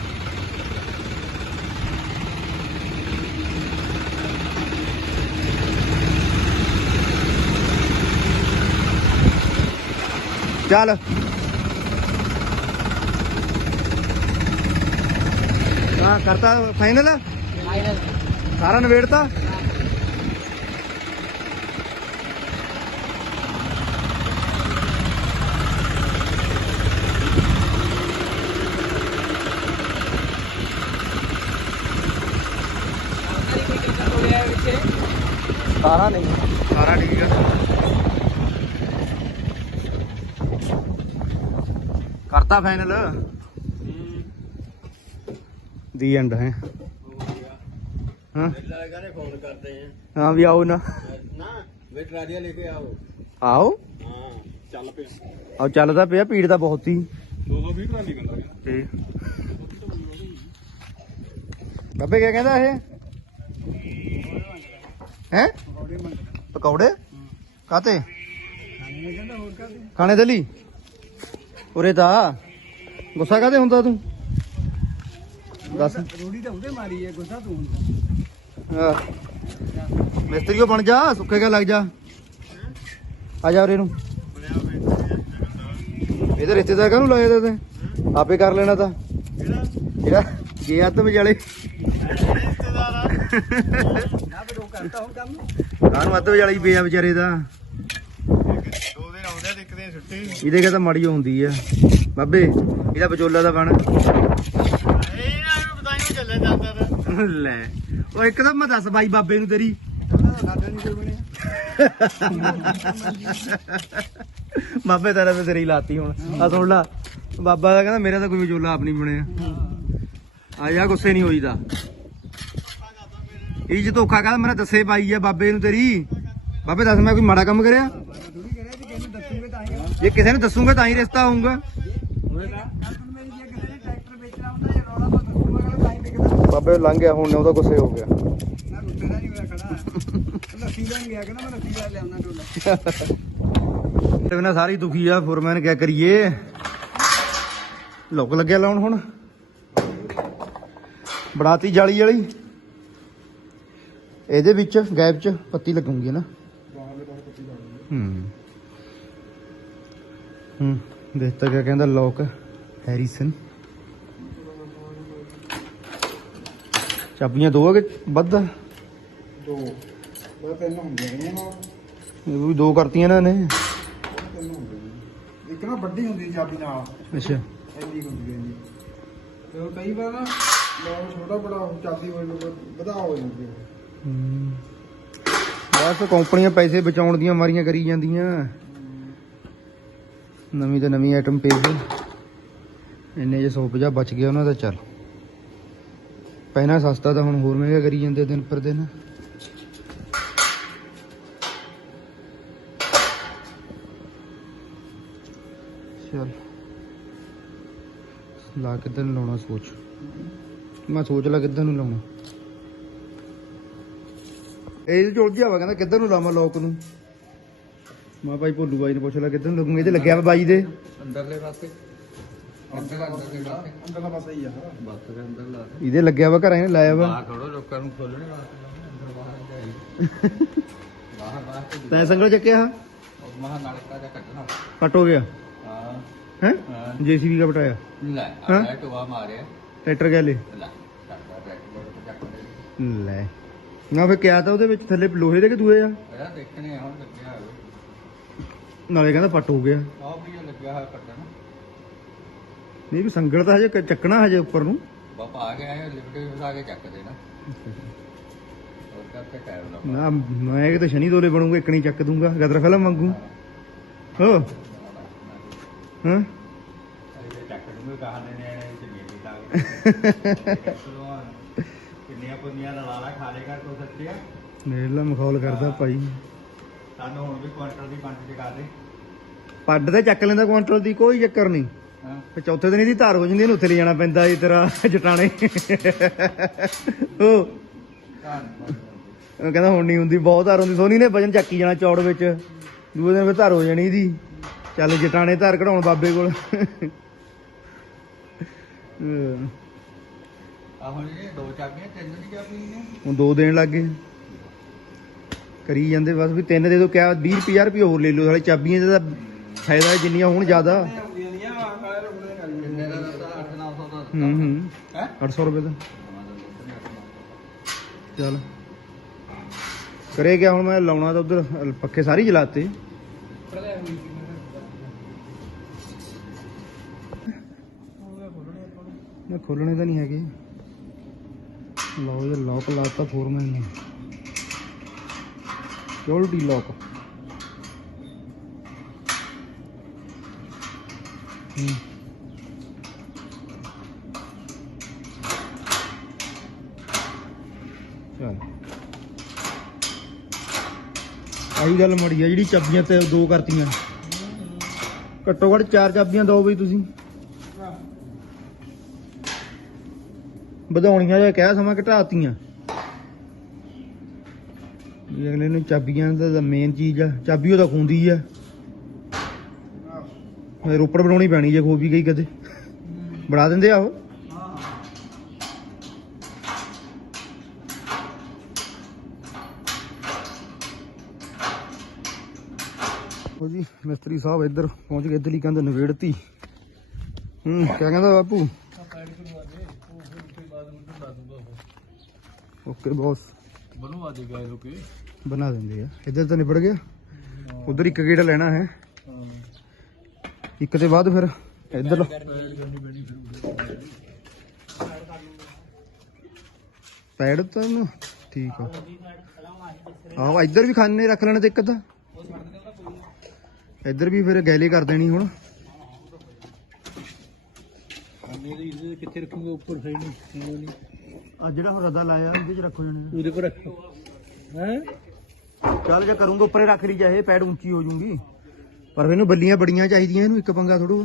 ਚੱਲ। ਹਾਂ ਕਰਤਾ ਫਾਈਨਲ ਸਾਰਾ ਨਵੇੜਤਾ ਸਾਰਾ ਨਹੀਂ। ਸਾਰਾ ਠੀਕ ਆ। ਕਰਤਾ ਫਾਈਨਲ ਦੀ ਐਂਡ ਹੈ। ਹਾਂ। ਲਗਾਣੇ ਫੋਨ ਕਰਦੇ ਆ ਹਾਂ ਵੀ ਆਓ ਨਾ। ਨਾ ਵੇਟ ਰਾਜੀਆ ਲੈ ਕੇ ਆਓ। ਆਓ। ਹਾਂ ਚੱਲ ਪਿਆ। ਆਓ ਚੱਲਦਾ ਪਿਆ ਭੀੜ ਤਾਂ ਬਹੁਤ ਹੀ 220 ਟਰਾਲੀ ਬੰਦਾ ਤੇ ਬੱਬੇ ਕੀ ਕਹਿੰਦਾ ਇਹ? ਹੈ? ਪਕੌੜੇ? ਮੰਗ ਪਕੌੜੇ ਕਾਤੇ ਕਹਿੰਦਾ ਹੋਰ ਕਾਦੇ ਖਾਣੇ ਦੇ ਲਈ? ਉਰੇ ਤਾਂ। ਗੁੱਸਾ ਕਾਤੇ ਹੁੰਦਾ ਤੂੰ? ਦੱਸ। ਰੋੜੀ ਤਾਂ ਉਹਦੇ ਮਾਰੀ ਹੈ। ਗੁੱਸਾ ਤੂੰ ਹੁੰਦਾ ਆਹ। ਮਿਸਤਰੀਓ ਬਣ ਜਾ ਸੁੱਕੇ ਲੱਗ ਜਾ। ਆ ਜਾ ਉਰੇ ਨੂੰ। ਇਹਦੇ ਰਿਸ਼ਤੇਦਾਰ ਕਾਹਨੂੰ ਲਾਏ ਤੇ ਤੇ? ਆਪੇ ਕਰ ਲੈਣਾ ਤਾਂ। ਜਿਹੜਾ ਜੇ ਹੱਥ ਵਿਚਾਲੇ। ਨਾ ਫਿਰ ਕਰਤਾ ਹੁਣ ਕੰਮ ਕਾਹਨੂੰ ਹੱਥ ਵਿਚਾਲੇ ਪਿਆ ਵਿਚਾਰੇ ਦਾ। ਦੋ ਦਿਨ ਆਉਂਦੇ ਆ ਦੇਖਦੇ ਛੁੱਟੀ ਇਹਦੇ ਕਾ ਤਾਂ ਹੁੰਦੀ ਆ। ਬਾਬੇ, ਇਹਦਾ ਵਿਚੋਲਾ ਦਾ ਬਣ। ਇਹਨਾਂ ਨੂੰ ਬਤਾਈਓ ਚੱਲੇ ਜਾਂਦਾ ਲੈ, ਉਹ ਇੱਕ ਤਾਂ ਮੈਂ ਦੱਸ ਬਾਈ ਬਾਬੇ ਨੂੰ ਤੇਰੀ। ਸਾਡੇ ਨਹੀਂ ਕੋਈ ਬਣਿਆ ਬਾਬੇ ਤੇਰਾ ਤੇ ਤੇਰੀ ਲਾਤੀ ਹੁਣ। ਆ ਸੁਣ ਲਾ। ਬਾਬਾ ਦਾ ਕਹਿੰਦਾ, ਮੇਰਾ ਤਾਂ ਕੋਈ ਵਿਚੋਲਾ ਆਪ ਨਹੀਂ ਬਣਿਆ। ਆ ਜਾ ਗੁੱਸੇ ਨਹੀਂ ਹੋਈਦਾ। ਇਹ ਜੇ ਧੋਖਾ ਕਹਿੰਦਾ ਮੈਨੂੰ ਦੱਸੇ ਪਾਈ ਆ ਬਾਬੇ ਨੂੰ ਤੇਰੀ। ਬਾਬੇ, ਦੱਸ ਮੈਂ ਕੋਈ ਮਾੜਾ ਕੰਮ ਕਰਿਆ? ਜੇ ਕਿਸੇ ਨੂੰ ਦੱਸੂਗਾ ਤਾਂ ਹੀ ਰਿਸ਼ਤਾ ਹੋਊਗਾ। ਬਾਬੇ, ਲੰਘ ਗਿਆ ਹੁਣ, ਉਹਦਾ ਗੁੱਸੇ ਹੋ ਗਿਆ। ਤੇ ਬਿਨਾ ਸਾਰੀ ਦੁਖੀ ਆ, ਫੋਰਮੈਨ ਕਿਆ ਕਰੀਏ? ਲੁੱਕ ਲੱਗਿਆ ਲਾਉਣ ਹੁਣ। ਬਣਾਤੀ ਜਾਲੀ ਵਾਲੀ। ਇਹਦੇ ਵਿੱਚ ਗੈਪ ਚ ਪੱਤੀ ਲੱਗੂਗੀ ਨਾ? ਹੂੰ। ਹੂੰ ਦੇਖਤਾ ਕਿਆ ਕਹਿੰਦਾ ਲੋਕ ਹੈਰੀਸਨ। ਚਾਬੀਆਂ ਦੋ ਆ ਕਿ ਵੱਧ? ਦੋ। ਉਹ ਤਿੰਨ ਹੁੰਦੀਆਂ ਨੇ ਇਹ ਵੀ ਦੋ ਕਰਤੀਆਂ ਇਹਨਾਂ ਨੇ। ਇੱਕ ਨਾ ਵੱਡੀ ਹੁੰਦੀ ਚਾਬੀ ਨਾਲ। ਅੱਛਾ। ਕੁ ਹੁੰਦੀ ਹੈ ਜੀ ਤੇ ਉਹ ਕਈ ਵਾਰ ਨਾ ਲੋਕ ਛੋਟਾ ਬੜਾ ਹੋਈ ਨੂੰ ਵਧਾ ਹੋ ਜਾਂਦੀ ਹੂੰ। ਬਸ ਕੰਪਨੀਆਂ ਪੈਸੇ ਬਚਾਉਣ ਦੀਆਂ ਮਾਰੀਆਂ ਕਰੀ ਜਾਂਦੀਆਂ। ਨਵੀਂ ਤੇ ਨਵੀਂ ਆਈਟਮ ਭੇਜ ਇੰਨੇ ਜੇ 150 ਬਚ ਗਿਆ ਉਹਨਾਂ ਦਾ, ਚੱਲ। ਪਹਿਲਾਂ ਸਸਤਾ ਤਾਂ ਹੁਣ ਹੋਰ ਮਹਿੰਗਾ ਕਰੀ ਜਾਂਦੇ ਦਿਨ ਪਰ ਦਿਨ। ਚੱਲ। ਲਾ ਕਿੱਦਾਂ ਨੂੰ ਲਾਉਣਾ ਸੋਚ। ਮੈਂ ਸੋਚ ਲਾ ਕਿੱਦਾਂ ਨੂੰ ਲਾਉਣਾ। ਇਹ ਜੁੜ ਗਿਆ ਵਾ ਕਹਿੰਦਾ ਕਿੱਧਰ ਨੂੰ ਲਾਵਾਂ ਲੋਕ ਨੂੰ? ਮੈਂ ਭਾਈ ਭੋਲੂ ਬਾਈ ਨੂੰ ਪੁੱਛ ਲਾ ਕਿੱਧਰ ਨੂੰ ਲੱਗੂਗਾ ਇਹਦੇ ਲੱਗਿਆ ਵਾ ਬਾਈ ਦੇ। ਅੰਦਰਲੇ ਪਾਸੇ? ਅੰਦਰ ਅੰਦਰਲੇ ਪਾਸੇ? ਅੰਦਰਲਾ ਪਾਸਾ ਹੀ ਆ। ਬੱਸ ਦੇ ਅੰਦਰ ਲਾ ਇਹਦੇ ਲੱਗਿਆ ਵਾ ਘਰਾਂ ਇਹਨੇ ਲਾਇਆ ਵਾ। ਬਾਹਰ ਖੜੋ ਲੋਕਾਂ ਨੂੰ ਖੋਲਣੇ ਵਾਸਤੇ ਅੰਦਰ ਬਾਹਰ ਜਾਈ ਬਾਹਰ ਬਾਹਰ ਤੈਂ ਸੰਗਲ ਚੱਕਿਆ? ਮਹਾ ਨਾਲਕਾ ਦਾ ਕੱਟਣਾ। ਕੱਟ ਹੋ ਗਿਆ? ਹਾਂ। ਹੈ? ਹਾਂ। ਜੀਸੀਬੀ ਦਾ ਬਟਾਇਆ ਲੈ ਹਾਂ? ਆ ਟੋਆ ਮਾਰਿਆ। ਟਰੈਕਟਰ ਗਿਆ ਲੈ। ਚੱਕ ਲੈ। ਲੈ। ਨਾ ਫੇ ਕਿਆ ਤਾਂ ਉਹਦੇ ਵਿੱਚ ਥੱਲੇ ਲੋਹੇ ਦੇ ਕਿ ਦੂਏ ਆ? ਇਹਦਾ ਦੇਖਣੇ ਹੁਣ ਲੱਗਿਆ ਹੋਇਆ। ਨਾਲੇ ਕਹਿੰਦਾ ਪੱਟ ਹੋ ਗਿਆ। ਆਹ ਵੀ ਲੱਗਿਆ ਹੋਇਆ ਕੱਟਣ ਨਹੀਂ ਵੀ ਸੰਗਲ ਤਾਂ ਹਜੇ ਕ- ਚੱਕਣਾ ਹਜੇ ਉੱਪਰ ਨੂੰ। ਬਾਪਾ ਆ ਗਿਆ ਹੈ ਲਿਫਟ ਆ ਕੇ ਚੱਕ ਦੇਣਾ ਹੋਰ ਕਰਕੇ ਟਾਈਮ ਲਾ ਨਾ ਮੈਂ ਕਿਤੇ ਸ਼ਨੀ ਦੋਲੇ ਬਣੂਗਾ ਇੱਕ ਨਹੀਂ ਚੱਕ ਦੂੰਗਾ ਗਦਰ ਫਿਲਮ ਵਾਂਗੂ। ਹੋ। ਹਾਂ। ਇਹ ਚੱਕ ਦੂੰਗੇ ਕਹਾਣੇ ਨੇ ਤੇ ਮੇਰੀ ਲਾ ਕੇ। ਕਿੰਨੀਆਂ ਪੁੰਨੀਆਂ ਦਾ ਲਾਲਾ ਖਾ ਲੇਗਾ ਤੂੰ ਸੱਚਿਆ ਨੇਲਾ ਮਖੌਲ ਕਰਦਾ ਭਾਈ। ਸਾਨੂੰ ਹੁਣ ਵੀ ਕੁਆਂਟਲ ਦੀ ਪੰਜ ਚਕਾ ਦੇ। ਪੱਡ ਤੇ ਚੱਕ ਲੈਂਦਾ ਕੁਆਂਟਲ ਦੀ ਕੋਈ ਚੱਕਰ ਨਹੀਂ। ਹਾਂ। ਤੇ ਚੌਥੇ ਦਿਨ ਇਹਦੀ ਧਾਰ ਹੋ ਜਾਂਦੀ ਇਹਨੂੰ ਉੱਥੇ ਲੈ ਜਾਣਾ ਪੈਂਦਾ ਇਹ ਤੇਰਾ ਜਟਾਣੇ। ਉਹ। ਉਹ ਕਹਿੰਦਾ ਹੁਣ ਨਹੀਂ ਹੁੰਦੀ ਬਹੁਤ ਧਾਰ ਹੁੰਦੀ ਸੋਨੀ ਨੇ ਵਜਨ ਚੱਕੀ ਜਾਣਾ ਚੌੜ ਵਿੱਚ। ਦੂਏ ਦਿਨ ਫਿਰ ਧਾਰ ਹੋ ਜਾਣੀ ਇਹਦੀ। ਚੱਲ ਜਟਾਣੇ ਧਾਰ ਕਢਾਉਣ ਬਾਬੇ ਕੋਲ। ਹੁਣ ਇਹ ਦੋ ਚਾਬੀਆਂ ਤਿੰਨ ਦੀ ਚਾਬੀ ਨੇ। ਹੁਣ ਦੋ ਦੇਣ ਲੱਗ ਗਏ। ਕਰੀ ਜਾਂਦੇ ਬਸ ਵੀ ਤਿੰਨ ਦੇ ਦੋ ਕਿਆ 20 50 ਰੁਪਏ ਹੋਰ ਲੈ ਲਓ ਸਾਲੇ ਚਾਬੀਆਂ ਦਾ ਤਾਂ ਫਾਇਦਾ ਹੈ ਜਿੰਨੀਆਂ ਹੋਣ ਜ਼ਿਆਦਾ। ਕਿੰਨੇ ਦਾ ਦੱਸਦਾ 8 900 ਦਾ ਹੂੰ ਹੂੰ। ਹੈ? 800 ਰੁਪਏ ਦਾ। ਚੱਲ। ਕਰੇ ਗਿਆ ਹੁਣ ਮੈਂ ਲਾਉਣਾ ਤਾਂ ਉਧਰ ਪੱਖੇ ਸਾਰੇ ਹੀ ਜਲਾਤੇ ਨਾ ਖੋਲਣੇ ਤਾਂ ਨਹੀਂ ਹੈਗੇ। ਲਓ ਇਹ ਲੋਕ ਲਾਤਾ ਫੋਰਮੈਨ ਨੇ ਸਿਕਿਉਰਿਟੀ ਲੋਕ ਹੂੰ। ਚੱਲ। ਆਹੀ ਗੱਲ ਮੜੀ ਆ, ਜਿਹੜੀ ਚਾਬੀਆਂ ਤੇ ਦੋ ਕਰਤੀਆਂ। ਘੱਟੋ ਘੱਟ ਚਾਰ ਚਾਬੀਆਂ ਦਿਓ ਬਈ ਤੁਸੀਂ। ਵਧਾਉਣੀਆਂ ਜਾਂ ਕਹਿ ਸਮਾਂ ਘਟਾਤੀਆਂ। ਵੀ ਅਗਲੇ ਨੂੰ ਚਾਬੀਆਂ ਦਾ ਮੇਨ ਚੀਜ਼ ਆ, ਚਾਬੀ ਉਹਦਾ ਖੁੰਦੀ ਆ। ਮੈਂ ਰੋਪੜ ਬਣਾਉਣੀ ਪੈਣੀ ਜੇ ਖੋ ਵੀ ਗਈ ਕਦੇ। ਬਣਾ ਦਿੰਦੇ ਆ ਉਹ। ਉਹ ਜੀ, ਮਿਸਤਰੀ ਸਾਹਿਬ ਇੱਧਰ ਪਹੁੰਚ ਗਏ, ਇੱਧਰਲੀ ਕੰਧ ਨਵੇੜਤੀ ਹੂੰ, ਕਿਆ ਕਹਿੰਦਾ ਬਾਪੂ? ਓਕੇ ਬੌਸ ਬਣਵਾ ਦੇ ਗਏ ਲੋਕੇ ਬਣਾ ਦਿੰਦੇ ਆ। ਇੱਧਰ ਤਾਂ ਨਿਬੜ ਗਿਆ। ਉਧਰ ਇੱਕ ਗੇੜਾ ਲੈਣਾ ਹੈ। ਇੱਕ ਤੇ ਬਾਅਦ ਫਿਰ ਇੱਧਰ ਪੈੜ ਤਾਂ ਠੀਕ ਆ। ਆਹੋ ਇੱਧਰ ਵੀ ਖਾਨੇ ਰੱਖ ਲੈਣੇ ਤੇ ਇੱਕ ਤਾਂ। ਇੱਧਰ ਵੀ ਫਿਰ ਗੈਲੇ ਕਰ ਦੇਣੀ ਹੁਣ। ਮੇਰੇ ਇਹਦੇ ਕਿੱਥੇ ਰੱਖੂਗੇ? ਉੱਪਰ ਸਾਈਡ ਨੂੰ ਆ ਜਿਹੜਾ ਹੁਣ ਰੱਦਾ ਲਾਇਆ ਇਹਦੇ ਚ ਰੱਖੋ ਜਣੇ। ਉਹਦੇ ਕੋਲ ਰੱਖੋ। ਹੈ? ਚੱਲ ਜੇ ਕਰੂੰਗਾ ਉੱਪਰੇ ਰੱਖ ਲਈ ਚਾਹੇ ਪੈੜ ਉੱਚੀ ਹੋ ਜੂਗੀ। ਪਰ ਮੈਨੂੰ ਬੱਲੀਆਂ ਬੜੀਆਂ ਚਾਹੀਦੀਆਂ ਇਹਨੂੰ ਇੱਕ ਪੰਗਾ ਥੋੜੂ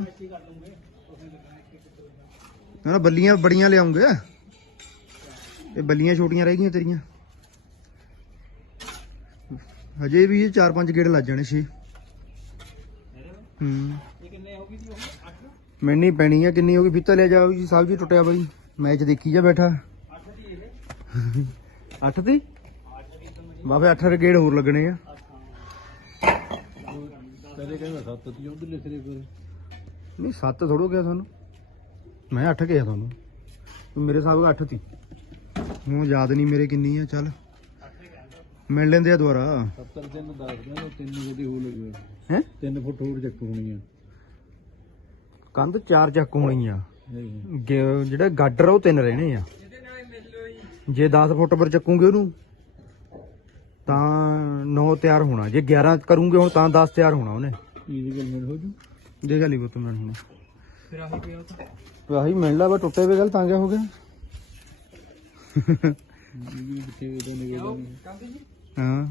ਨਾ ਨਾ ਬੱਲੀਆਂ ਬੜੀਆਂ ਲਿਆਉਂਗੇ। ਇਹ ਬੱਲੀਆਂ ਛੋਟੀਆਂ ਰਹਿ ਗਈਆਂ ਤੇਰੀਆਂ। ਹਜੇ ਵੀ ਇਹ 4-5 ਗੇੜ ਲੱਜ ਜਾਣੇ ਛੇ। ਹੂੰ। ਮੈਨੀ ਪੈਣੀ ਆ ਕਿੰਨੀ ਹੋ ਗਈ? ਫੀਤਾ ਲਿਆ ਜਾ ਵੀ ਸਾਹਿਬ ਜੀ ਟੁੱਟਿਆ ਬਾਈ। ਮੈਚ ਦੇਖੀ ਜਾ ਬੈਠਾ। 8 ਦੀ? ਬਾਬੇ 8 ਗੇੜ ਹੋਰ ਲੱਗਣੇ ਆ। ਕਦੇ ਕਹਿੰਦਾ ਸੱਤ ਤੀ ਉਹਦੇ ਲਿਖਦੇ ਫਿਰ ਨਹੀਂ 7 ਥੋੜੋ ਗਿਆ ਤੁਹਾਨੂੰ। ਮੈਂ 8 ਗਿਆ ਤੁਹਾਨੂੰ। ਮੇਰੇ ਹਿਸਾਬ ਨਾਲ 8 ਤੀ। ਹੁਣ ਯਾਦ ਨਹੀਂ ਮੇਰੇ ਕਿੰਨੀ ਆ ਚੱਲ। ਮਿਲ ਲੈਂਦੇ ਆ ਦੁਬਾਰਾ। 70 ਦਿਨ ਦੱਸ ਦਿਨ ਤਿੰਨ ਉਹਦੇ ਹੋ ਲੱਗੇ ਹੈ? 3 ਫੁੱਟ ਹੋਰ ਚੱਕ ਹੋਣੀ ਆ ਕੰਧ ਚਾਰ ਚੱਕ ਹੋਣੀ ਆ ਜਿਹੜੇ ਗਾਡਰ ਉਹ ਤਿੰਨ ਰਹਿਣੇ ਆ। ਜੇ 10 ਫੁੱਟ ਪਰ ਚੱਕੂਗੇ ਉਹਨੂੰ ਤਾਂ 9 ਤਿਆਰ ਹੋਣਾ। ਜੇ 11 ਕਰੂੰਗੇ ਹੁਣ ਤਾਂ 10 ਤਿਆਰ ਹੋਣਾ ਉਹਨੇ। ਇਹਦੀ ਗੱਲ ਮਿਲ ਹੋ ਜੂ? ਦੇਖ ਲਈ ਬੁੱਤ ਮੈਂ ਹੁਣ। ਫਿਰ ਆਹੀ ਪਿਆ ਤਾਂ। ਆਹੀ ਮਿਲ ਲਾ ਟੁੱਟੇ ਵੇ ਗੱਲ ਤਾਂ ਕਿਆ ਹੋ ਗਿਆ। ਹਾਂ।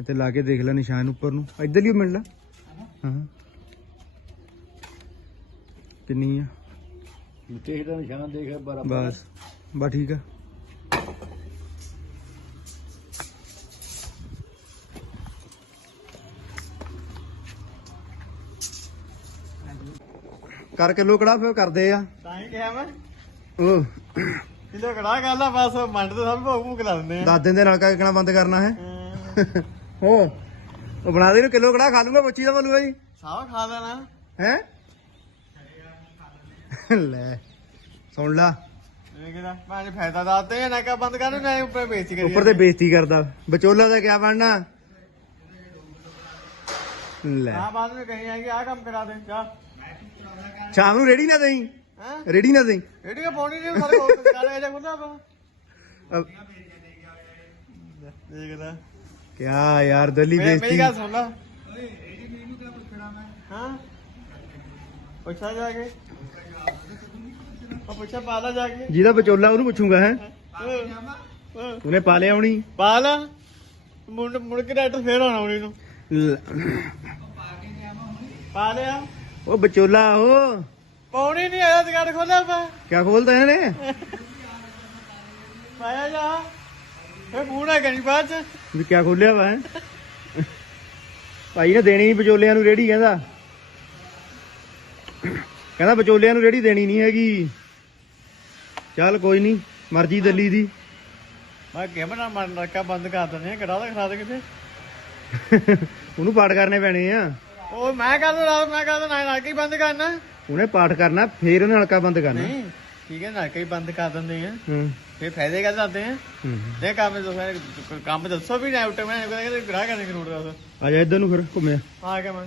ਇੱਥੇ ਲਾ ਕੇ ਦੇਖ ਲੈ ਨਿਸ਼ਾਨ ਉੱਪਰ ਨੂੰ। ਇੱਧਰ ਹੀ ਮਿਲ ਲਾ। ਹਾਂ। ਕਿੰਨੀ ਆ? ਤੇ ਇਹਦਾ ਨਿਸ਼ਾਨ ਦੇਖ ਬਸ ਬਸ ਠੀਕ ਆ। ਕਰ ਕਿਲੋ ਕੜਾ ਫਿਰ ਕਰਦੇ ਆ? ਤਾਂ ਹੀ ਕਿਹਾ ਮੈਂ। ਉਹ। ਕਿਲੋ ਕੜਾ ਗੱਲ ਆ ਬਸ ਮੰਡ ਤੇ ਸਭ ਭੋਗ ਭੂਕ ਲਾ ਦਿੰਦੇ ਆ। ਦਾਦੇ ਦੇ ਨਾਲ ਕਹਿਣਾ ਬੰਦ ਕਰਨਾ ਹੈ। ਹਾਂ। ਹੋ ਉਹ ਬਣਾ ਦੇ ਨੂੰ ਕਿਲੋ ਕੜਾ ਖਾ ਲੂੰਗਾ ਬੱਚੀ ਦਾ ਬੋਲੂਗਾ ਜੀ। ਸਭ ਖਾ ਲੈਣਾ। ਹੈ? ਲੈ ਸੁਣ ਲਾ। ਇਹ ਕਿਹਦਾ? ਮੈਂ ਫਾਇਦਾ ਦੱਸਦੇ ਆ ਨਾ ਕਾ ਬੰਦ ਕਰ ਨਾ ਉੱਪਰ ਬੇਇੱਜ਼ਤੀ ਕਰੀ ਉੱਪਰ ਤੇ ਬੇਇੱਜ਼ਤੀ ਕਰਦਾ। ਵਿਚੋਲਾ ਦਾ ਕਿਆ ਬਣਨਾ? ਲੈ। ਆ ਬਾਅਦ ਵਿੱਚ ਕਹੀਂ ਆਏਗੀ ਆ ਕੰਮ ਕਰਾ ਦੇ ਜਾ। ਸ਼ਾਮ ਨੂੰ ਰੇੜੀ ਨਾ ਦੇਈ? ਹੈ? ਰੇੜੀ ਨਾ ਦੇਈ? ਰੇਡੀਓ ਪਾਉਣੀ ਨਹੀਂ ਸਾਰੇ ਕੋਲ ਕਰ ਇਹ ਖੁੱਲਾ ਪਾ ਅਬ ਦੇਖਦਾ ਕਿਆ ਯਾਰ ਦਲੀ ਮੇਰੀ ਬੇਇੱਜ਼ਤੀ ਗੱਲ ਸੁਣ ਲਾ। ਹਾਂ? ਪੁੱਛਾ ਜਾ ਕੇ। ਉਹ ਪੁੱਛਾ ਪਾ ਲਾ ਜਾ ਕੇ। ਜਿਹਦਾ ਵਿਚੋਲਾ ਉਹਨੂੰ ਪੁੱਛੂਗਾ ਹੈ? ਹਾਂ। ਉਹਨੇ ਪਾ ਲਿਆ ਹੋਣੀ? ਪਾ ਲਾ। ਮੁੜ ਮੁੜ ਕੇ ਡਾਕਟਰ ਫੇਰ ਆਉਣਾ ਉਹਨੀ ਨੂੰ। ਲੈ, ਪਾ ਲਿਆ। ਉਹ ਵਿਚੋਲਾ ਉਹ ਪੌਣੀ ਨਹੀਂ ਆਇਆ ਦੁਕਾਨ ਖੋਲਿਆ ਪਾ ਕਿਆ ਖੋਲਦਾ ਇਹਨੇ? ਪਾਇਆ ਜਾ। ਇਹ ਬੂੜਾ ਕਰੀ ਬਾਅਦ ਚ। ਵੀ ਕਿਆ ਖੋਲਿਆ ਵਾ ਹੈਂ? ਭਾਈ ਨੇ ਦੇਣੀ ਵਿਚੋਲਿਆਂ ਨੂੰ ਰੇੜੀ ਕਹਿੰਦਾ। ਕਹਿੰਦਾ ਵਿਚੋਲਿਆਂ ਨੂੰ ਰੇੜੀ ਦੇਣੀ ਨਹੀਂ ਹੈਗੀ। ਚੱਲ ਕੋਈ ਨਹੀਂ ਮਰਜ਼ੀ ਦੱਲੀ ਦੀ। ਮੈਂ ਕਿਹਾ ਬਣਾ ਮਨ ਰੱਖਾ ਬੰਦ ਕਰ ਦਿੰਦੇ ਆ ਕਰਾ ਦਾ ਖਰਾ ਦੇ ਕਿਤੇ। ਉਹਨੂੰ ਪਾਠ ਕਰਨੇ ਪੈਣੇ ਆ। ਉਹ ਮੈਂ ਕਰ ਦੂੰ ਰਾਤ ਮੈਂ ਕਰ ਦੂੰ ਨਾ ਨਾ ਕੇ ਹੀ ਬੰਦ ਕਰਨਾ। ਉਹਨੇ ਪਾਠ ਕਰਨਾ ਫੇਰ ਉਹਨੇ ਹਲਕਾ ਬੰਦ ਕਰਨਾ। ਨਹੀਂ ਠੀਕ ਹੈ ਨਾ ਕੇ ਹੀ ਬੰਦ ਕਰ ਦਿੰਦੇ ਆ। ਹੂੰ। ਫੇਰ ਫਾਇਦੇ ਕਰ ਦਿੰਦੇ ਆ? ਹੂੰ। ਇਹ ਕੰਮ ਦੱਸੋ ਕੰਮ ਦੱਸੋ ਵੀ ਨਾ ਉੱਤੇ ਮੈਂ ਕਹਿੰਦਾ ਗ੍ਰਾਹ ਕਰਨੇ ਕਰੂੜ ਦਾ ਆ ਜਾ ਇੱਧਰ ਨੂੰ ਫਿਰ ਘੁੰਮਿਆ ਆ ਗਿਆ ਮੈਂ।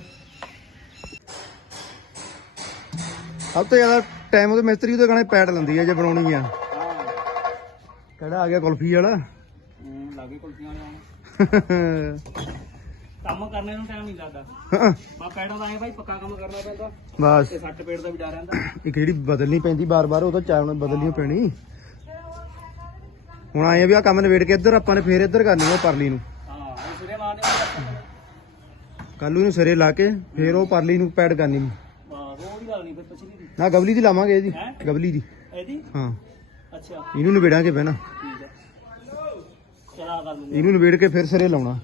ਸਭ ਤੋਂ ਜ਼ਿਆਦਾ ਟਾਈਮ ਉਹਦੇ ਮਿਸਤਰੀ ਉਹਦੇ ਗਾਣੇ ਪੈੜ ਲੈਂਦੀ ਆ ਜੇ ਬਣਾਉਣੀ ਆ। ਕਿਹੜਾ ਆ ਗਿਆ ਕੁਲਫੀ ਵਾਲਾ? ਲਾਗੇ ਕੁਲਫੀਆਂ ਵਾਲੇ। ਕੰਮ ਕਰਨੇ ਨੂੰ ਟਾਈਮ ਨਹੀਂ ਲੱਗਦਾ। ਹਾਂ, ਬਾ ਪੈੜਾਂ ਦਾ ਐ ਭਾਈ ਪੱਕਾ ਕੰਮ ਕਰਨਾ ਪੈਂਦਾ। ਬਸ। ਤੇ ਸੱਟ ਪੇੜ ਦਾ ਵੀ ਡਰ ਰਹਿੰਦਾ। ਇੱਕ ਜਿਹੜੀ ਬਦਲਣੀ ਪੈਂਦੀ ਬਾਰ-ਬਾਰ ਉਹ ਤਾਂ ਚਾਵਣ ਬਦਲਣੀ ਪੈਣੀ। ਹੁਣ ਆਏ ਆ ਵੀ ਆ ਕੰਮ ਨਵੇੜ ਕੇ ਇੱਧਰ ਆਪਾਂ ਨੇ ਫੇਰ ਇੱਧਰ ਕਰਨੀ ਉਹ ਪਰਲੀ ਨੂੰ। ਹਾਂ ਇਹ ਸਿਰੇ ਮਾਰਨੇ ਕੱਲੂ ਨੂੰ ਸਿਰੇ ਲਾ ਕੇ ਫੇਰ ਉਹ ਪਰਲੀ ਨੂੰ ਪੈੜ ਕਰਨੀ। ਫਿਰ ਪਿਛਲੀ ਦੀ। ਨਾ ਗਵਲੀ ਦੀ ਲਾਵਾਂਗੇ ਇਹਦੀ? ਗਵਲੀ ਦੀ। ਇਹਦੀ? ਹਾਂ। ਅੱਛਾ। ਇਹਨੂੰ ਨਵੇੜਾਂਗੇ ਪਹਿਲਾਂ। ਠੀਕ ਹੈ ਚਲਾ ਕਰ ਲੂੰਗਾ ਇਹਨੂੰ ਨਵੇੜ ਕੇ ਫਿਰ ਸਿਰੇ ਲਾਉਣਾ।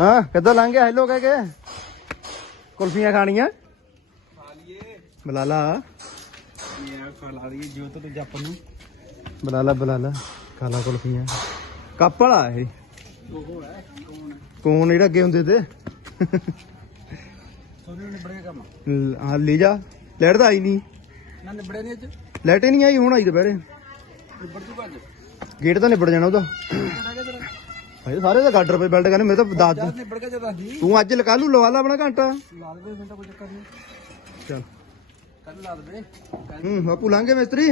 ਹਾਂ ਕਿੱਦਾਂ ਲੰਘ ਗਿਆ? ਹੈਲੋ ਕਹਿ ਕੇ। ਕੁਲਫੀਆਂ ਖਾਣੀਆਂ? ਬਲਾਲਾ। ਇਹ ਖਾ ਦਈਏ ਜੋਤ ਤੇ ਜੱਪ ਨੂੰ ਬਲਾਲਾ ਬਲਾਲਾ। ਖਾਲਾ ਕੁਲਫੀਆਂ। ਕੱਪ ਵਾਲਾ ਇਹ? ਉਹ ਹੈ? ਕੌਣ ਜਿਹੜਾ ਅੱਗੇ ਹੁੰਦੇ ਤੇ? ਸੋਨੇ ਨੇ ਬੜੇ ਕੰਮ ਲ- ਹਾਂ ਲੈ ਜਾ। ਲੈਟ ਤਾਂ ਆਈ ਨਹੀਂ। ਨਾ ਨਿਬੜੇ ਨਹੀਂ ਅੱਜ। ਲਾਈਟ ਹੀ ਨਹੀਂ ਆਈ ਹੁਣ ਆਈ ਦੁਪਹਿਰੇ। ਨਿਬੜ ਜੂਗਾ ਅੱਜ। ਗੇਟ ਤਾਂ ਨਿਬੜ ਜਾਣਾ ਉਹਦਾ। ਭਾਈ ਸਾਰੇ ਤਾਂ ਗਾਡਰ ਪੇ ਬੈਲਟ ਕਰਨੇ ਮੈਂ ਤਾਂ ਦੱਸ ਦੂੰ ਨਿਬੜ ਜਦ ਤੂੰ ਅੱਜ ਲਕਾ ਲੂ ਲਵਾ ਲਾ ਆਪਣਾ ਘੰਟਾ। ਲਾ ਦੇ ਮਿੰਟਾਂ ਕੋਈ ਚੱਕਰ ਨਹੀਂ ਚੱਲ। ਕੱਲ ਲਾ ਦੇ ਹੂੰ ਬਾਪੂ ਲਾਂਗੇ ਮਿਸਤਰੀ।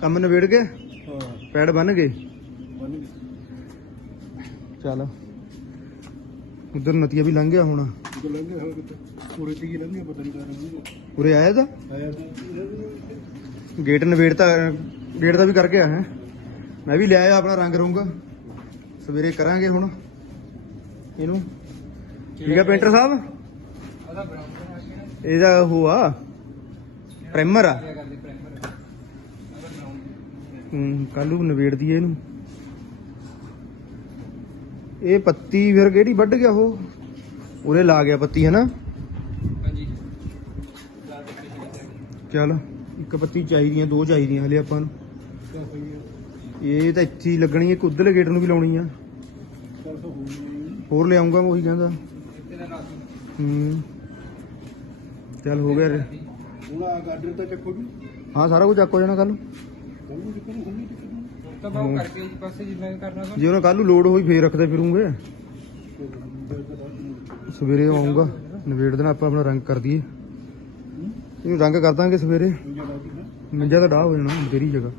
ਕੰਮ ਨਵੇੜ ਕੇ ਹਾਂ। ਪੈੜ ਬਣ ਗਏ। ਚੱਲ। ਉਧਰ ਨਤੀਆ ਵੀ ਲੰਘ ਗਿਆ ਹੁਣ। ਗਏ ਉਰੇ ਆਇਆ ਆਇਆ ਗੇਟ ਨਵੇੜ ਤਾਂ ਗੇਟ ਦਾ ਵੀ ਕਰ ਗਿਆ ਹੈ। ਮੈਂ ਵੀ ਲਿਆਇਆ ਆਪਣਾ ਰੰਗ ਰੂੰਗਾ। ਸਵੇਰੇ ਕਰਾਂਗੇ ਹੁਣ। ਇਹਨੂੰ। ਠੀਕ ਹੈ ਪੇਂਟਰ ਸਾਹਿਬ? ਇਹਦਾ ਉਹ ਆ। ਪ੍ਰਾਈਮਰ ਆ। ਹੂੰ ਕੱਲੂ ਨਵੇੜ ਦਈਏ ਇਹਨੂੰ। ਇਹ ਪੱਤੀ ਫਿਰ ਕਿਹੜੀ ਵੱਢ ਗਿਆ ਉਹ? ਉਰੇ ਲਾ ਗਿਆ ਪੱਤੀ ਹੈ ਨਾ ਹਾਂਜੀ ਚੱਲ, ਇੱਕ ਪੱਤੀ ਚਾਹੀਦੀਆਂ, ਦੋ ਚਾਹੀਦੀਆਂ ਹਲੇ ਆਪਾਂ ਨੂੰ। ਇਹ ਤਾਂ ਇੱਥੇ ਹੀ ਲੱਗਣੀ ਹੈ ਇੱਕ ਉਧਰਲੇ ਗੇਟ ਨੂੰ ਵੀ ਲਾਉਣੀ ਆ। ਹੋਰ ਲਿਆਉਂਗਾ ਮੈਂ ਉਹੀ ਕਹਿੰਦਾ। ਹੂੰ। ਚੱਲ ਹੋ ਗਿਆ ਰੇ। ਹੁਣ ਆ ਗਾਡਰ ਤਾਂ ਚੱਕੋਗੀ ਹਾਂ ਸਾਰਾ ਕੁਝ ਚੱਕ ਜਾਣਾ ਕੱਲ ਤਾਂ ਬਾਉ ਕਰਕੇ ਇਸ ਪਾਸੇ ਜਿੰਨਾ ਵੀ ਕਰਨਾ ਜੇ ਉਹਨਾਂ ਕੱਲ ਨੂੰ ਲੋਡ ਹੋਈ ਫੇਰ ਰੱਖਦੇ ਫਿਰੂੰਗੇ। ਸਵੇਰੇ ਆਉਂਗਾ ਨਵੇੜ ਦੇਣਾ ਆਪਾਂ ਆਪਣਾ ਰੰਗ ਕਰ ਦਈਏ। ਇਹਨੂੰ ਰੰਗ ਕਰ ਦਾਂਗੇ ਸਵੇਰੇ। ਮੰਜਾ ਤਾਂ ਡਾਹ ਹੋ ਜਾਣਾ ਤੇਰੀ ਜਗ੍ਹਾ।